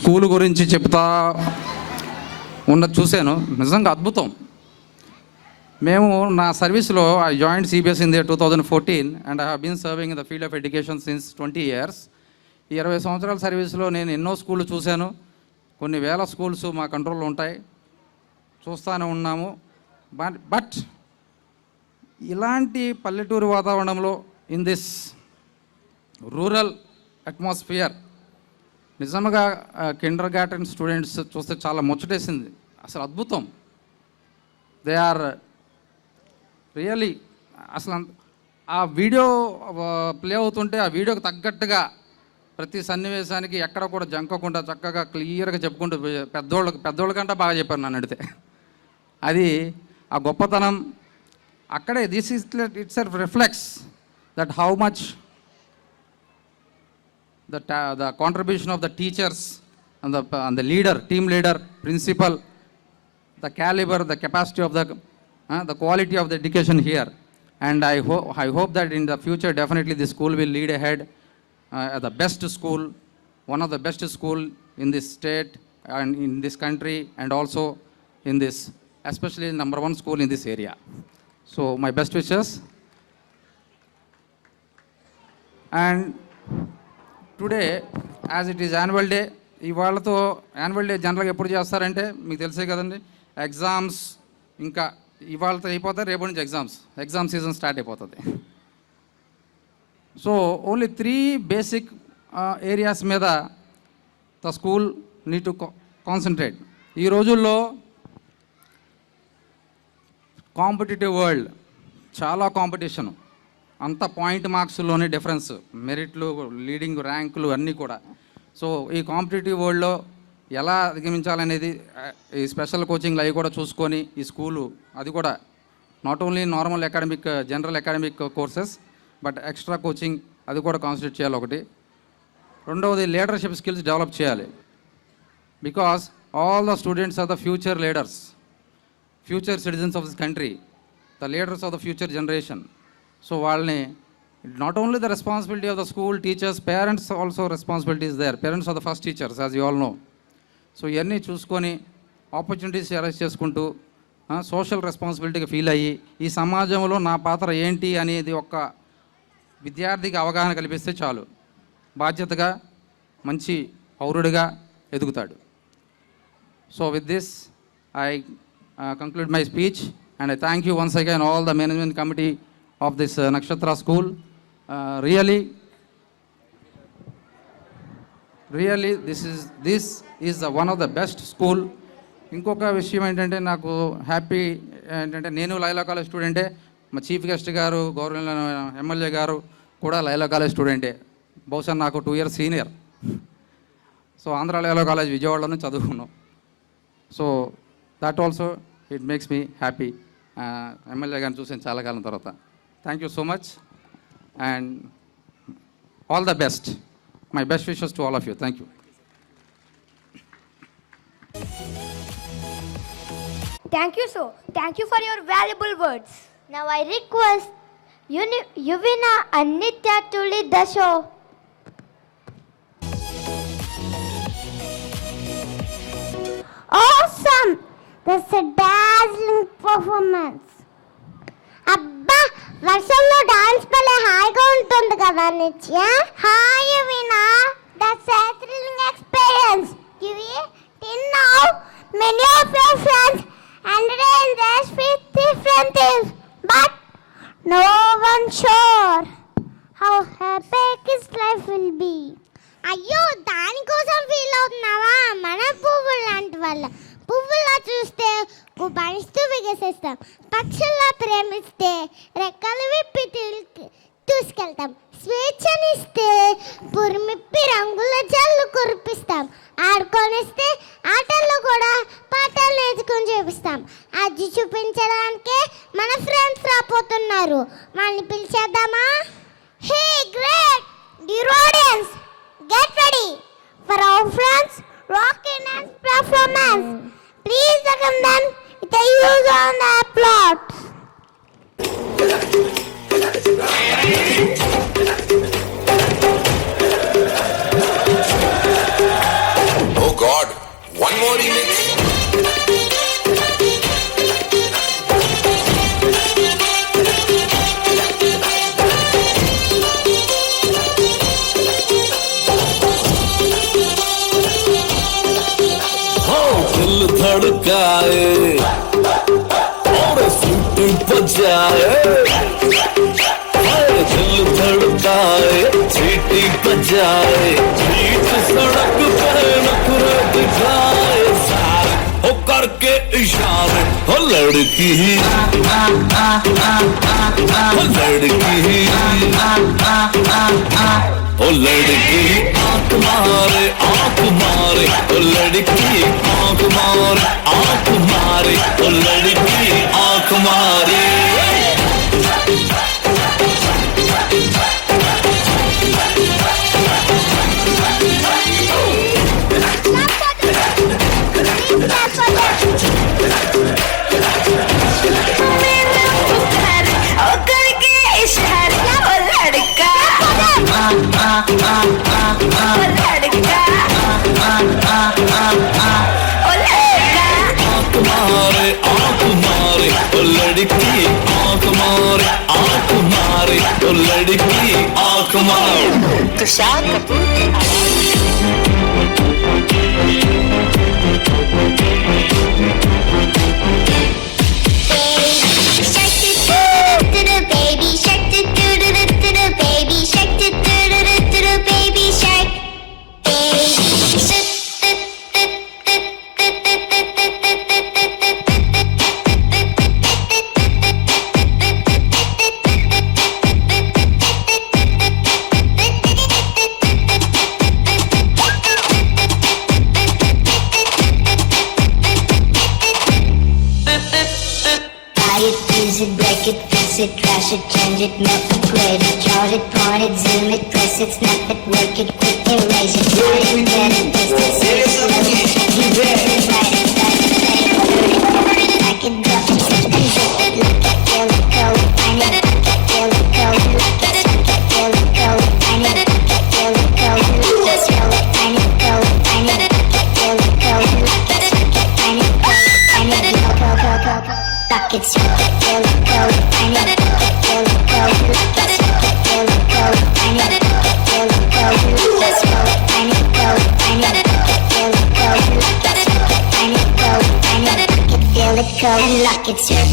school గురించి చెప్తా ఉన్నది చూశాను. నిజంగా అద్భుతం. మేము నా సర్వీస్లో I join CBS in the 2014 and I have been serving in the field of education since 20 years. ఈ 20 సంవత్సరాల సర్వీస్లో నేను ఎన్నో స్కూళ్ళు చూశాను. కొన్ని వేల స్కూల్స్ మా కంట్రోల్లో ఉంటాయి, చూస్తూనే ఉన్నాము. బట్ ఇలాంటి పల్లెటూరు వాతావరణంలో ఇన్ దిస్ రూరల్ అట్మాస్ఫియర్ నిజంగా కిండర్ గార్టెన్ స్టూడెంట్స్ చూస్తే చాలా ముచ్చటేసింది. అసలు అద్భుతం. దే ఆర్ రియలీ, అసలు ఆ వీడియో ప్లే అవుతుంటే ఆ వీడియోకి తగ్గట్టుగా ప్రతి సన్నివేశానికి ఎక్కడ కూడా జంకకుండా చక్కగా క్లియర్గా చెప్పుకుంటూ పెద్దోళ్ళకంటే బాగా చెప్పారు నన్ను అడిగితే. అది ఆ గొప్పతనం అక్కడే. This is it self reflects that how much the contribution of the teachers and the leader, team leader, principal, the caliber, the capacity of the quality of the education here. And I hope that in the future definitely this school will lead ahead as the best school, one of the best school in this state and in this country, and also in this, especially number 1 school in this area. So my best wishes. And today as it is annual day, ఇవాళతో annual day జనరల్గా ఎప్పుడు చేస్తారంటే మీకు తెలిసే కదండి, exams ఇంకా ఇవాళతో అయిపోతాయి, రేపు నుంచి ఎగ్జామ్ సీజన్ స్టార్ట్ అయిపోతుంది. సో ఓన్లీ 3 బేసిక్ ఏరియాస్ మీద the school need to concentrate. ఈ రోజుల్లో కాంపిటేటివ్ వరల్డ్, చాలా కాంపిటీషను, అంత పాయింట్ మార్క్స్లోనే డిఫరెన్స్, మెరిట్లు, లీడింగ్ ర్యాంకులు అన్నీ కూడా. సో ఈ కాంపిటేటివ్ వరల్డ్లో ఎలా అధిగమించాలనేది ఈ స్పెషల్ కోచింగ్లు అవి కూడా చూసుకొని ఈ స్కూలు అది కూడా not only normal academic general academic courses but extra coaching అది కూడా కాన్సన్ట్రేట్ చేయాలి ఒకటి. రెండవది లీడర్షిప్ స్కిల్స్ డెవలప్ చేయాలి. Because all the students are the future leaders, future citizens of this country, the leaders of the future generation. So వాళ్ళని not only the responsibility of the school teachers, parents also responsibility is there. Parents are the first teachers, as you all know. So ఇవన్నీ చూసుకొని opportunities arrange చేసుకుంటూ social రెస్పాన్సిబిలిటీగా feel అయ్యి ఈ సమాజంలో నా పాత్ర ఏంటి అనేది ఒక విద్యార్థికి అవగాహన కల్పిస్తే చాలు, బాధ్యతగా మంచి పౌరుడిగా ఎదుగుతాడు. So with this I conclude my speech and I thank you once again all the management committee of this Nakshatra school. Really this is one of the best school. ఇంకొక విషయం ఏంటంటే నాకు హ్యాపీ ఏంటంటే నేను లైలా కాలేజ్ స్టూడెంటే, మా chief guest గారు government MLA గారు కూడా లైలా కాలేజ్ స్టూడెంటే, బహుశా నాకు 2 years సీనియర్. సో ఆంధ్రాలో కాలేజ్ విజయవాడలోనే చదువుకున్నాం. So that also it makes me happy. MLA గారిని చూసాను చాలా కాలం తర్వాత. Thank you so much and all the best. My best wishes to all of you. Thank you. Thank you, sir. Thank you for your valuable words. Now I request Yuvina and Nitya to lead the show. Awesome! That's a dazzling performance. అబ్బా, వర్షంలో dance భలే హాయిగా ఉంటుంది కదా నిత్య. Hi వినా, that's a thrilling experience. Till now, many of your friends entertain their with different things, but no one sure how epic his life will be. అయ్యో, దానికోసం ఫీల్ అవుతున్నావా? మన పువ్వులు లాంటి వాళ్ళ పువ్వులా చూస్తే గుబాయిస్తూ విగసేస్తాం, పక్షుల్లా ప్రేమిస్తే రెక్కలు విప్పి తీసుకెళ్తాం, స్వేచ్ఛనిస్తే పురిమిప్పి రంగుల జల్లు కురిపిస్తాం, ఆడుకొనిస్తే ఆటల్లో కూడా పాటలు నేర్చుకుని చూపిస్తాం. అది చూపించడానికే మన ఫ్రెండ్స్ రాపోతున్నారు. వాళ్ళని పిలిచేద్దామా? Hey great dear audience, get ready for our friends rocking dance performance. Please welcome them with a huge round of applause. Oh God, one more remix. दिल धड़काए और सीटी बजाए, दिल धड़काए सीटी बजाए, बीच सड़क पे नखरे दिखाए, सारे हो करके इशारे, हो लड़की हो लड़की ओ लड़की आंख मारे ओ लड़की आंख मारे ओ लड़की आंख मारे. लड़की आंख मारे Tushar Kapoor Trash it, change it, melt it, grade it, chart it, point it, zoom it, press it, snap it, work it, quick erase it, write it, get it, paste it, save it, load it, keep it, write it, type it, say it, learn it, pack it, drop it, zip it, look it, feel it, code, find it, feel it, code, look it, feel it, code, find it, feel it, code, look it, feel it, find it, code, find it, feel it, code, look it, find it, code, find it, go, lock it, feel it, code, find it. And lock it, surf.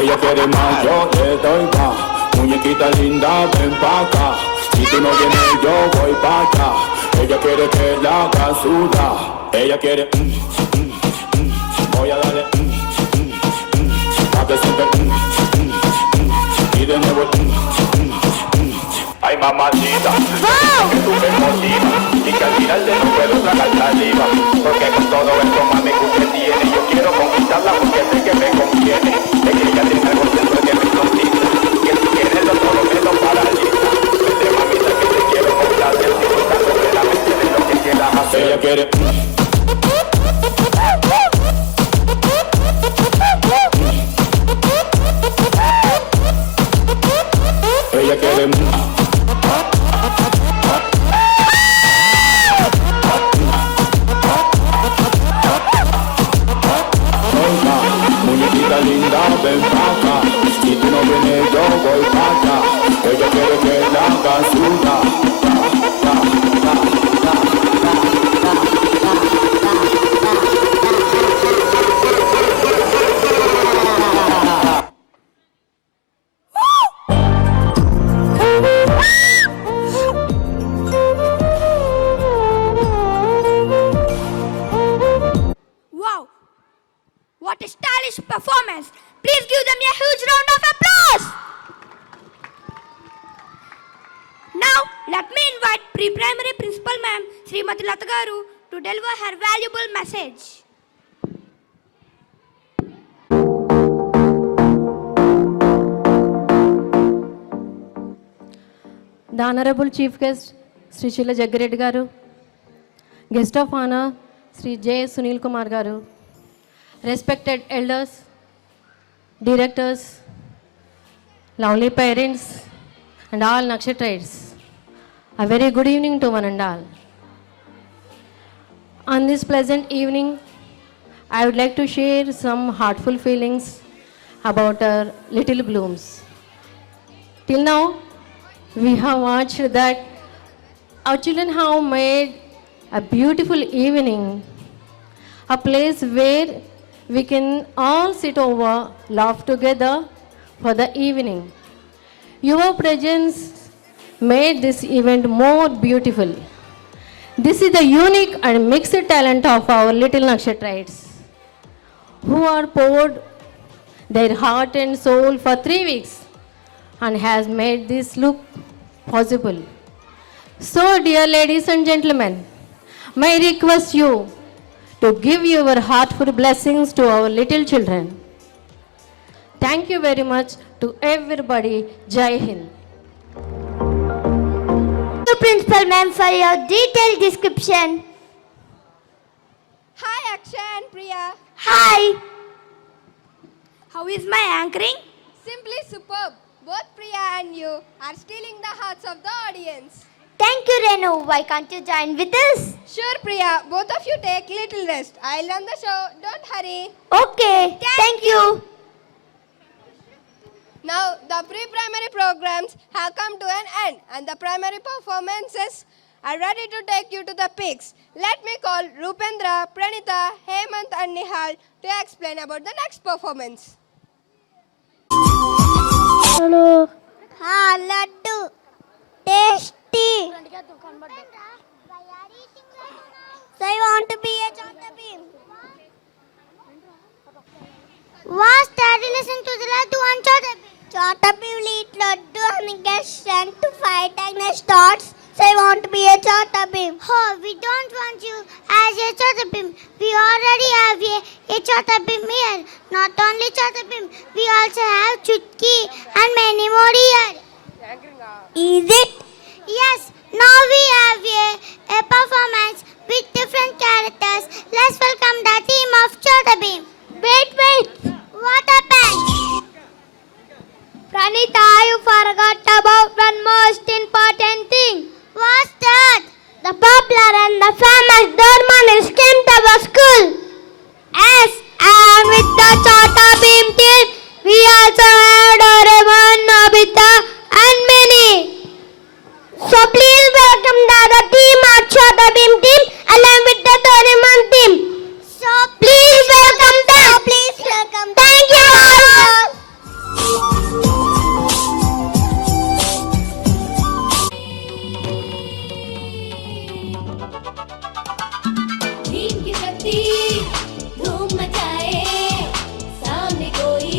Ella quiere más, yo le doy más. Muñequita linda, ven pa' acá. Si tú no vienes, yo voy pa' acá. Ella quiere que la haga sudar. Ella quiere, voy a darle que siempre y de nuevo ay mamacita, que tú me motivas y que al final te no puedo tragar saliva, porque con todo esto mami que usted tiene, yo quiero conquistarla porque sé que me conviene, es que ella tiene algo dentro que me hipnotiza, que si quieres lo todo me lo paraliza, de mamita que te quiero comprar, que te gusta completamente de lo que quieras hacer, ella quiere ella quiere muñequita linda, ven pa' acá. Si tú no vienes, yo voy pa' acá. Ella quiere que la haga suya. Wow! What a stylish performance! Please give them a huge round of applause! Now, let me invite Pre-Primary Principal Ma'am, Srimati Lata Garu, to deliver her valuable message. The Honorable Chief Guest, Sri Shila Jaggareddy Garu, Guest of Honor, Sri J. Sunil Kumar Garu, respected elders, directors, lovely parents, and all Nakshatrites, a very good evening to one and all. On this pleasant evening, I would like to share some heartful feelings about our little blooms. Till now, we have watched that our children have made a beautiful evening, a place where we can all sit over, laugh together for the evening. Your presence made this event more beautiful. This is the unique and mixed talent of our little Nakshatrites, who are poured their heart and soul for 3 weeks and has made this look possible. So, dear ladies and gentlemen, may I request you to give your heartful blessings to our little children. Thank you very much to everybody. Jai Hind. Thank you, Principal Ma'am, for your detailed description. Hi, Akshay and Priya. Hi! How is my anchoring? Simply superb. Both Priya and you are stealing the hearts of the audience. Thank you, Renu. Why can't you join with us? Sure, Priya. Both of you take little rest. I'll run the show. Don't hurry. Okay. Thank you. Now, the pre-primary programs have come to an end and the primary performances are ready to take you to the peaks. Let me call Rupendra, Pranita, Hemant and Nihal to explain about the next performance. Hello. Laddu. Tasty. So I want to be a Chota Bheem. Was Daddy listen to the Laddu and Chota Bheem? Chota Bheem will eat Laddu and get strength to fight against thoughts. So I want to be a Chota Bheem. Oh, we don't want you as a Chota Bheem. We already have a Chota Bheem here. Not only Chota Bheem, we also have Chutki and many more here. Is it? Yes. Now we have a performance with different characters. Let's welcome the team of Chota Bheem. Wait. What happened? Pranita, you forgot about one most important thing. What's that? The popular and the famous Dormanis came to our school. Yes, and with the Chota Bheem team, we also have Doraemon, Nobita, and many. So please welcome the other team of Chota Bheem team along with the Doraemon team. So please welcome them. Thank you all. धूम की शक्ति धूम मचाए सामने कोई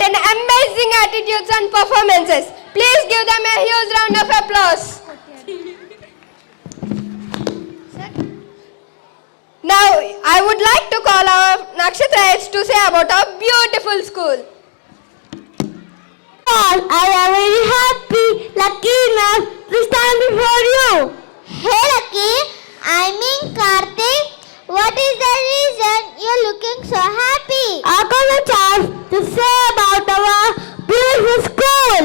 what an amazing attitudes and performances. Please give them a huge round of applause. Now, I would like to call our Nakshatrites to say about our beautiful school. I am very happy, lucky enough to stand before you. Hey Lucky, I mean Karthik, what is the reason you're looking so happy? I got a chance to say about our beautiful school.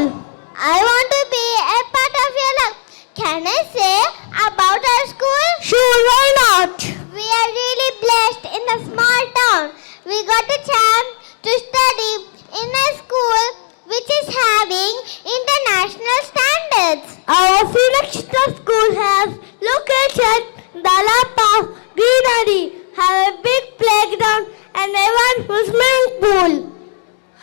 I want to be a part of your life. Can I say about our school? Sure, why not? We are really blessed in a small town. We got a chance to study in a school which is having international standards. Our Phoenix school has located the lap of greenery, have a big playground and a wonderful swimming pool.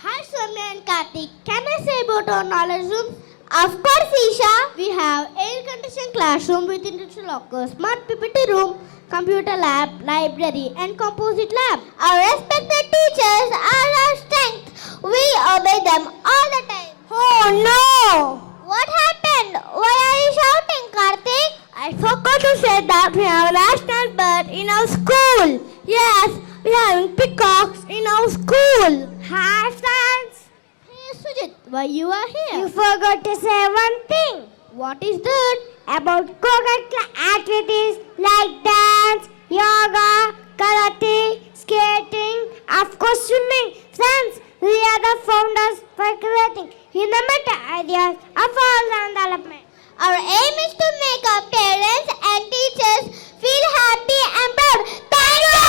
Hi Soumya and Karthik, can I say about our knowledge room? Of course Isha, we have air-conditioned classroom with industrial lockers, smart PPT room, computer lab, library and composite lab. Our respected teachers are our strength. We obey them all the time. Oh no! What happened? Why are you shouting, Karthik? I forgot to say that we have a national bird in our school. Yes, we have peacocks in our school. Hi friends! Hey Sujit, why you are here? You forgot to say one thing. What is that? About co-curricular activities like dance, yoga, karate, skating, of course swimming. Friends, we are the founders for creating innovative ideas of all-round development. Our aim is to make our parents and teachers feel happy and proud. Thank you!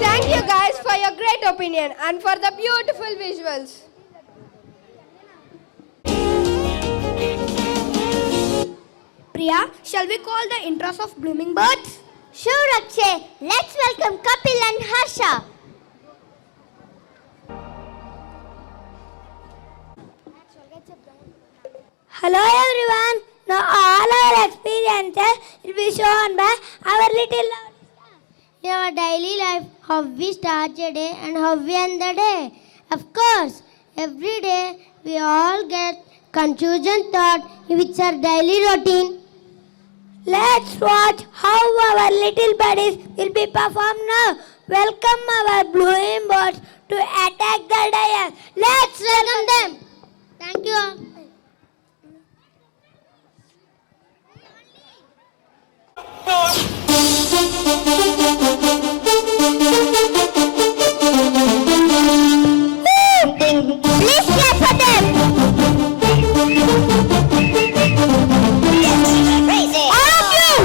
Thank you guys for your great opinion and for the beautiful visuals. Priya, shall we call the intros of blooming birds? Sure, Akshay. Let's welcome Kapil and Harsha. Hello everyone. Now all our experiences will be shown by our little In our daily life, how we start a day and how we end the day. Of course, every day we all get confusion thought which are daily routine. Let's watch how our little buddies will be performed now. Welcome our blooming birds to attack the dais. Let's welcome them. Thank you all. Please clap for them. All of you.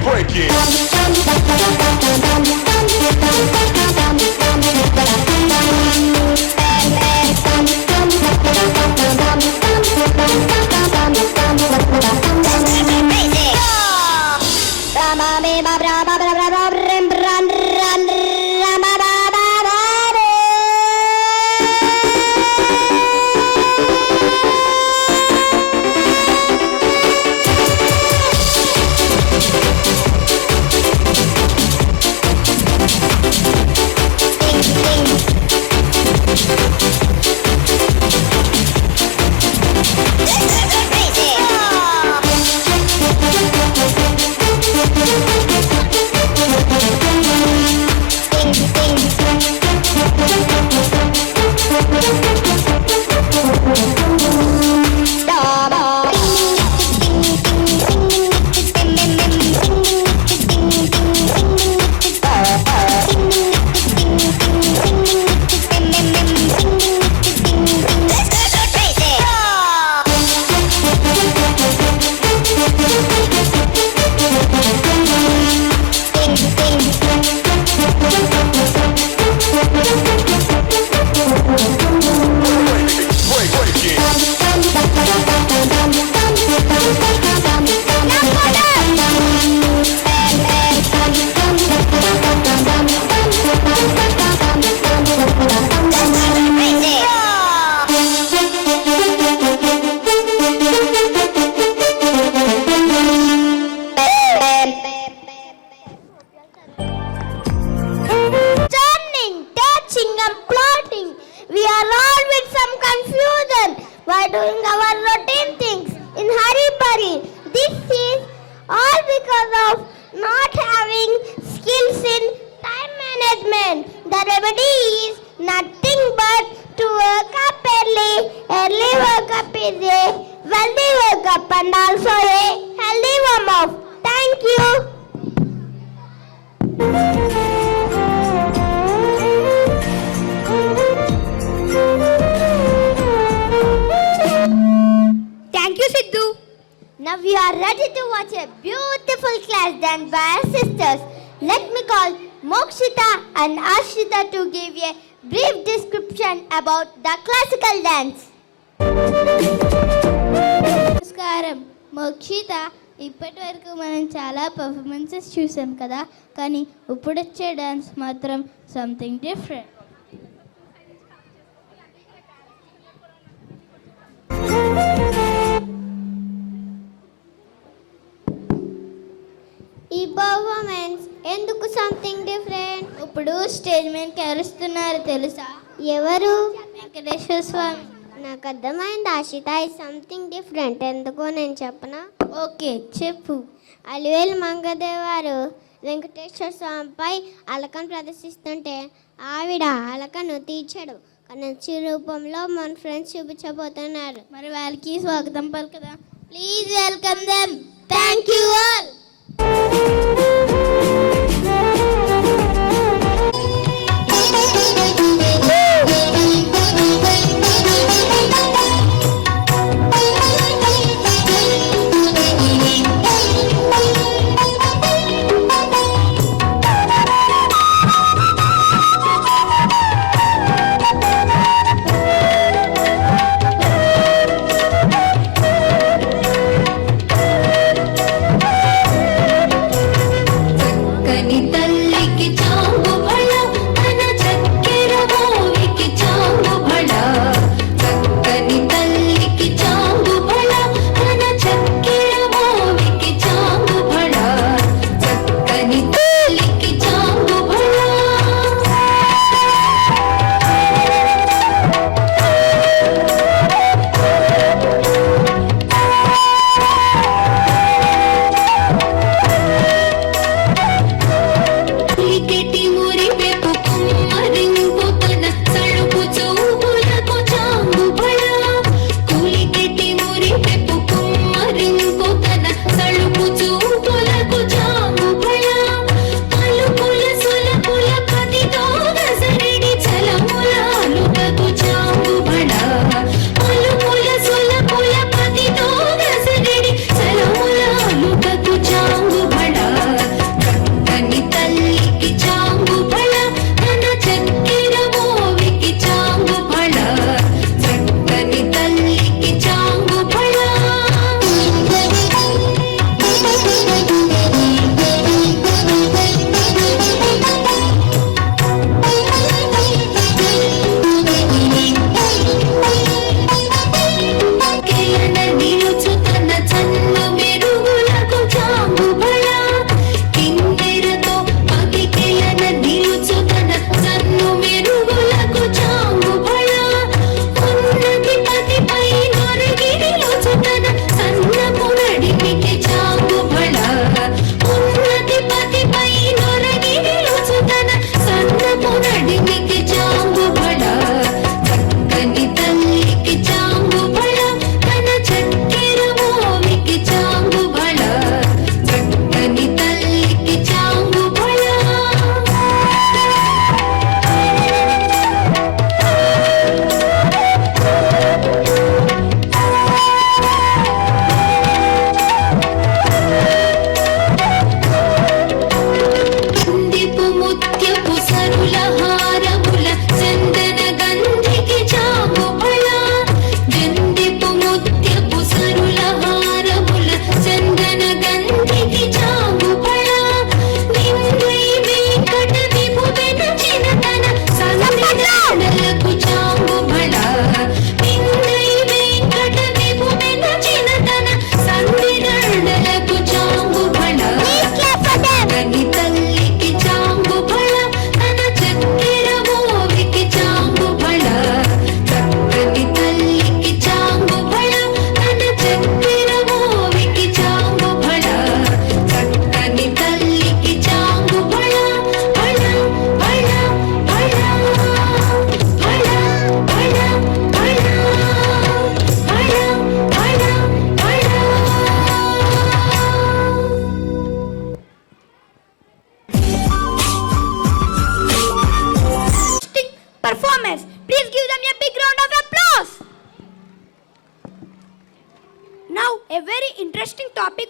break it. Turning, touching and plotting. We are all with some confusion while doing our routine things in hurry-burry. This is all because of not having skills in time management. The remedy is nothing but to wake up early. Early wake up is a wealthy wake up and also a healthy warm up. Thank you. Thank you, Sidhu. Now we are ready to watch a beautiful class done by our sisters. Let me call Mokshita and Ashita to give a brief description about the classical dance. నమస్కారం మోక్షిత ఇప్పటి వరకు మనం చాలా performances చూసాం కదా కానీ ఇప్పుడు వచ్చే డాన్స్ మాత్రం సంథింగ్ డిఫరెంట్ ఈ పర్ఫార్మెన్స్ ఎందుకు సంథింగ్ డిఫరెంట్ ఇప్పుడు స్టేజ్ మీదకి అరుస్తున్నారు తెలుసా ఎవరు వెంకటేశ్వర స్వామి నాకు అర్థమైంది ఆశిత ఇస్ సంథింగ్ డిఫరెంట్ ఎందుకో నేను చెప్పనా ఓకే చెప్పు అలివేలు మంగదేవారు వెంకటేశ్వర స్వామిపై అలకను ప్రదర్శిస్తుంటే ఆవిడ అలకను తీర్చడు కనొచ్చి రూపంలో మన ఫ్రెండ్స్ చూపించబోతున్నారు మరి వాళ్ళకి స్వాగతం పలుకుదాం please welcome them thank you all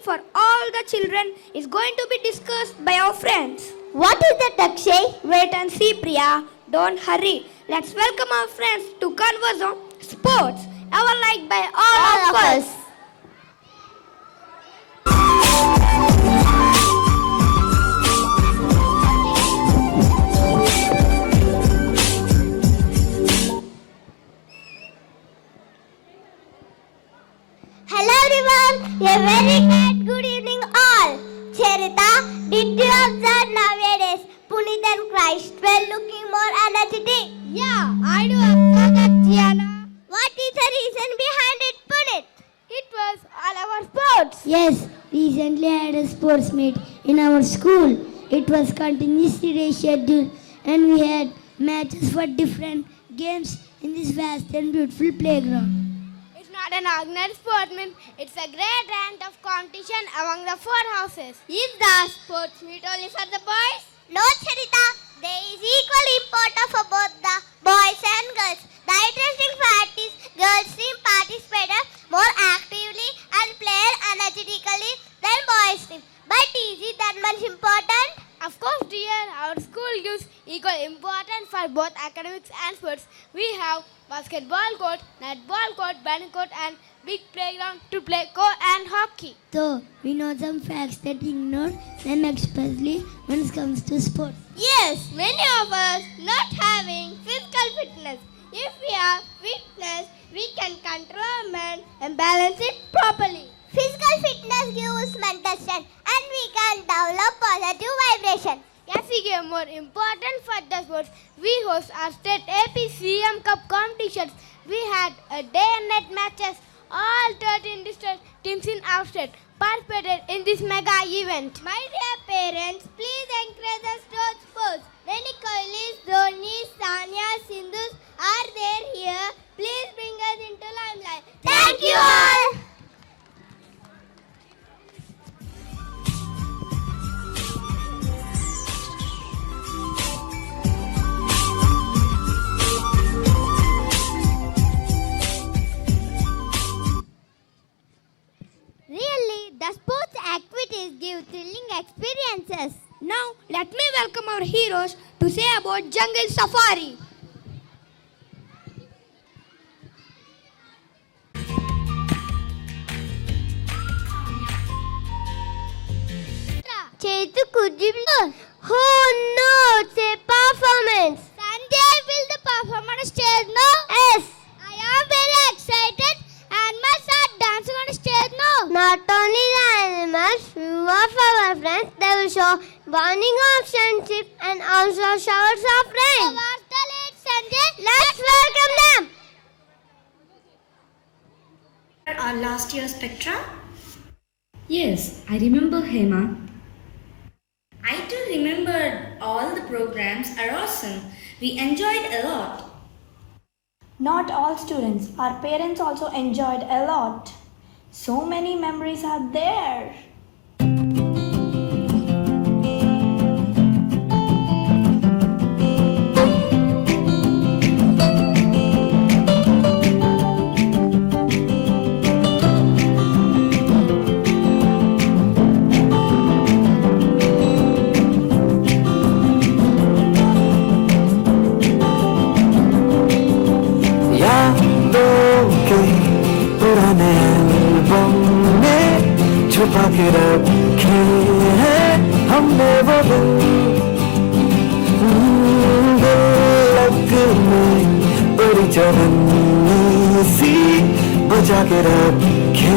for all the children is going to be discussed by our friends. What is that, Akshay? Wait and see, Priya. Don't hurry. Let's welcome our friends to converse on sports, ever liked by all of us. Hello everyone, a very good evening all. Charita, did you observe nowadays Punit and Christ were looking more energetic? Yeah, I do observe that, Gianna. What is the reason behind it, Punit? It was all our sports. Yes, recently I had a sports meet in our school. It was continuously rescheduled and we had matches for different games in this vast and beautiful playground. It's not an organized sport meet. It's a great round of competition among the four houses. Is the sports meet only for the boys? No, Charita, there is equal importance for both the boys and girls. The interesting fact is girls team participated more actively and played energetically than boys team. But is it that much important? Of course, dear, our school gives equal importance for both academics and sports. We have basketball court, netball court, badminton court, and big playground to play and hockey. So, we know some facts that ignore them, especially when it comes to sports. Yes, many of us not having physical fitness. If we have fitness, we can control our mind and balance it properly. Physical fitness gives mental strength and we can develop positive vibration. As we get more important for the sports, we host our state APCM Cup competitions. We had a day and night matches. All 13 district teams in our state participated in this mega event. My dear parents, please encourage us to sports. Many Kohlis, Dhoni, Sania, Sindhu are there here. Please bring us into limelight. Thank you all. Really, the sports activities give thrilling experiences. Now, let me welcome our heroes to say about Jungle Safari. Chetu, could you Oh no, it's a performance. Sanjay, will the perform on stage now? Yes. I am very excited and must start dancing on stage now. Not only the animals, few of our friends, they will show warning of sunship and also showers of rain. What's the late Sanjay? Let's welcome them. Our last year Spectra? Yes, I remember Hema. I too remembered all the programs are awesome. We enjoyed a lot. Not all students, our parents also enjoyed a lot. So many memories are there. छुपा के रखे हैं हमने वो दिन लग में बड़ी चवन्नी सी बचा के रखे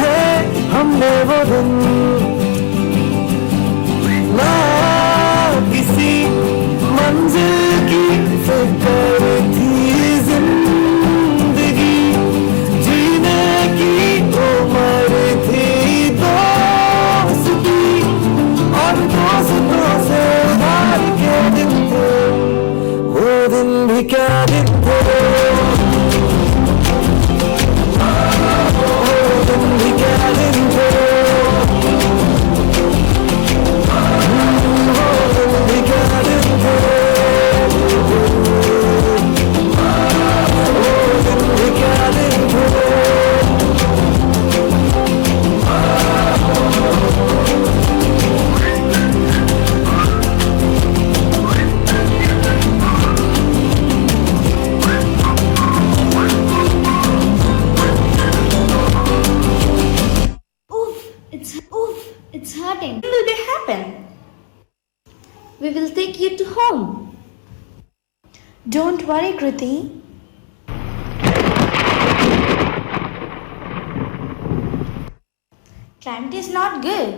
हैं हमने वो दिन ना किसी मंजिल की फिक्र थी जिंदगी जीने की उम्र थी क्या दिन थे दिन भी क्या दिन थे दिन भी क्या दिन थे दिन भी क्या दिन थे We will take you to home. Don't worry, Kriti. Climate is not good.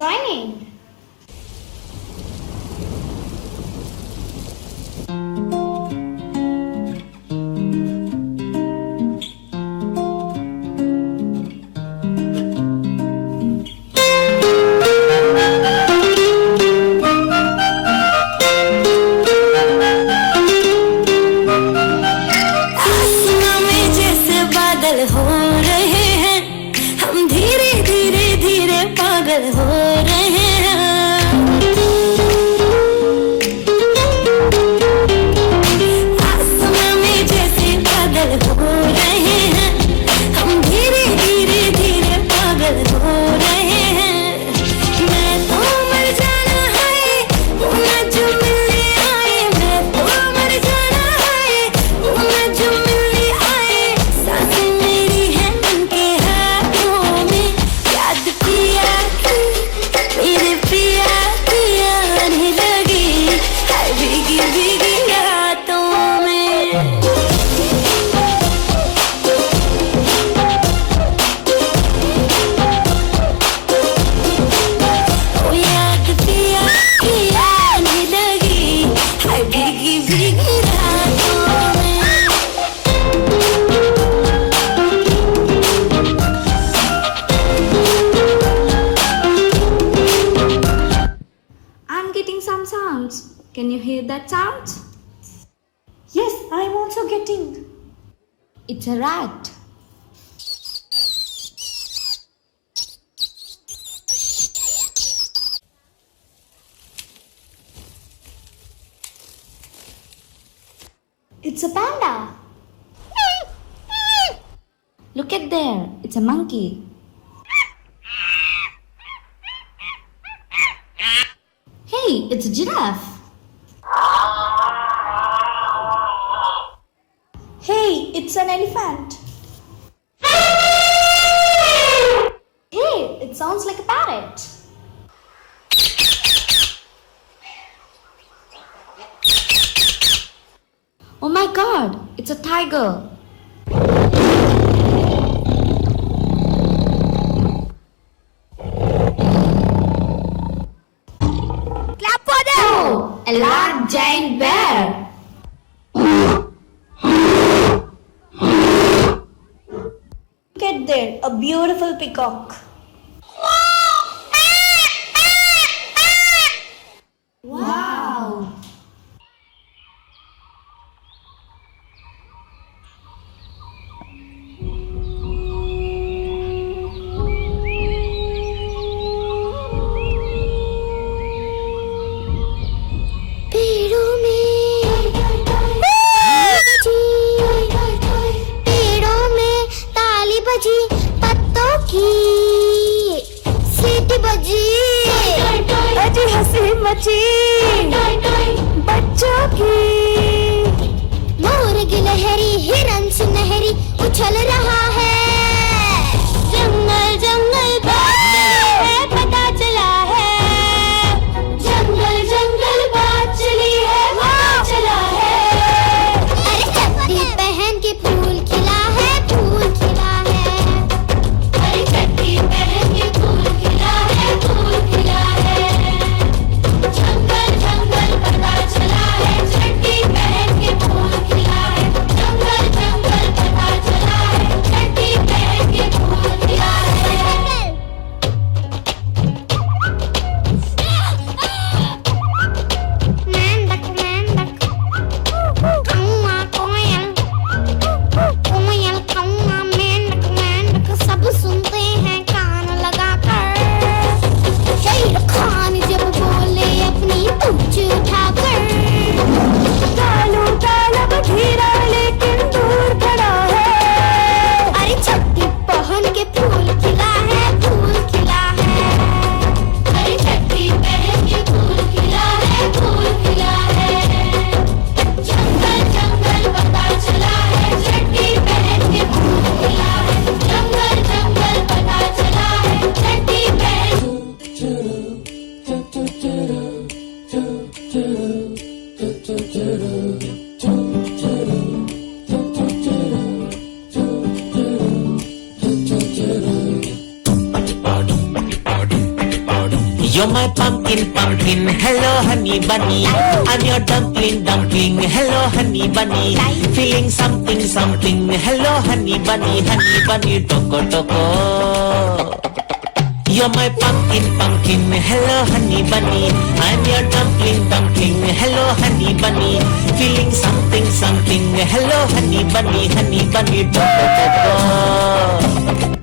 Joining. आसमां में जैसे बादल हो रहे हैं, हम धीरे धीरे धीरे पागल हो रहे हैं। आसमां में जैसे बादल हो रहे हैं, हम धीरे धीरे धीरे पागल हो रहे हैं। मैं तो मर जाना है, वो ना जो मिलने आए। मैं तो मर जाना है, वो ना जो मिलने आए। सांसें मेरी हैं उनके हाथों में, याद पिया की मेरे पिया की आने लगी है भीगी भीगी रातों में। ओ याद पिया की आने लगी है भीगी भीगी रातों में। I'm getting some sounds. Can you hear that sound? Yes, I'm also getting. It's a rat. It's a panda. Look at there. It's a monkey. Hey, it's a giraffe. Hey, it's an elephant. Hey, it sounds like a parrot. Oh my god, it's a tiger. Clap for them! Oh, a large giant bear. Look at there, a beautiful peacock. Wow. पेड़ों में पेड़ों में ताली बजी, पत्तों की सीटी बजी, अजी हंसी मची बच्चों की। मोर गिलहरी हिरन सुनहरी उछल रहा है। जंगल जंगल बात चली है, पता चला है। जंगल जंगल बात चली है, पता चला है। अरे चड्डी पहन के फूल खिला है, फूल खिला है। अरे चड्डी पहन के फूल खिला है, फूल खिला है। जंगल जंगल पता चला है, चड्डी पहन के फूल खिला है। जंगल जंगल पता चला है, चड्डी You're my pumpkin, pumpkin. Hello, honey bunny. I'm your dumpling, dumpling. Hello, honey bunny. Feeling something, something. Hello, honey bunny, toko, toko. You're my pumpkin, pumpkin. Hello, honey bunny. I'm your dumpling, dumpling. Hello, honey bunny. Feeling something, something. Hello, honey bunny, toko, toko.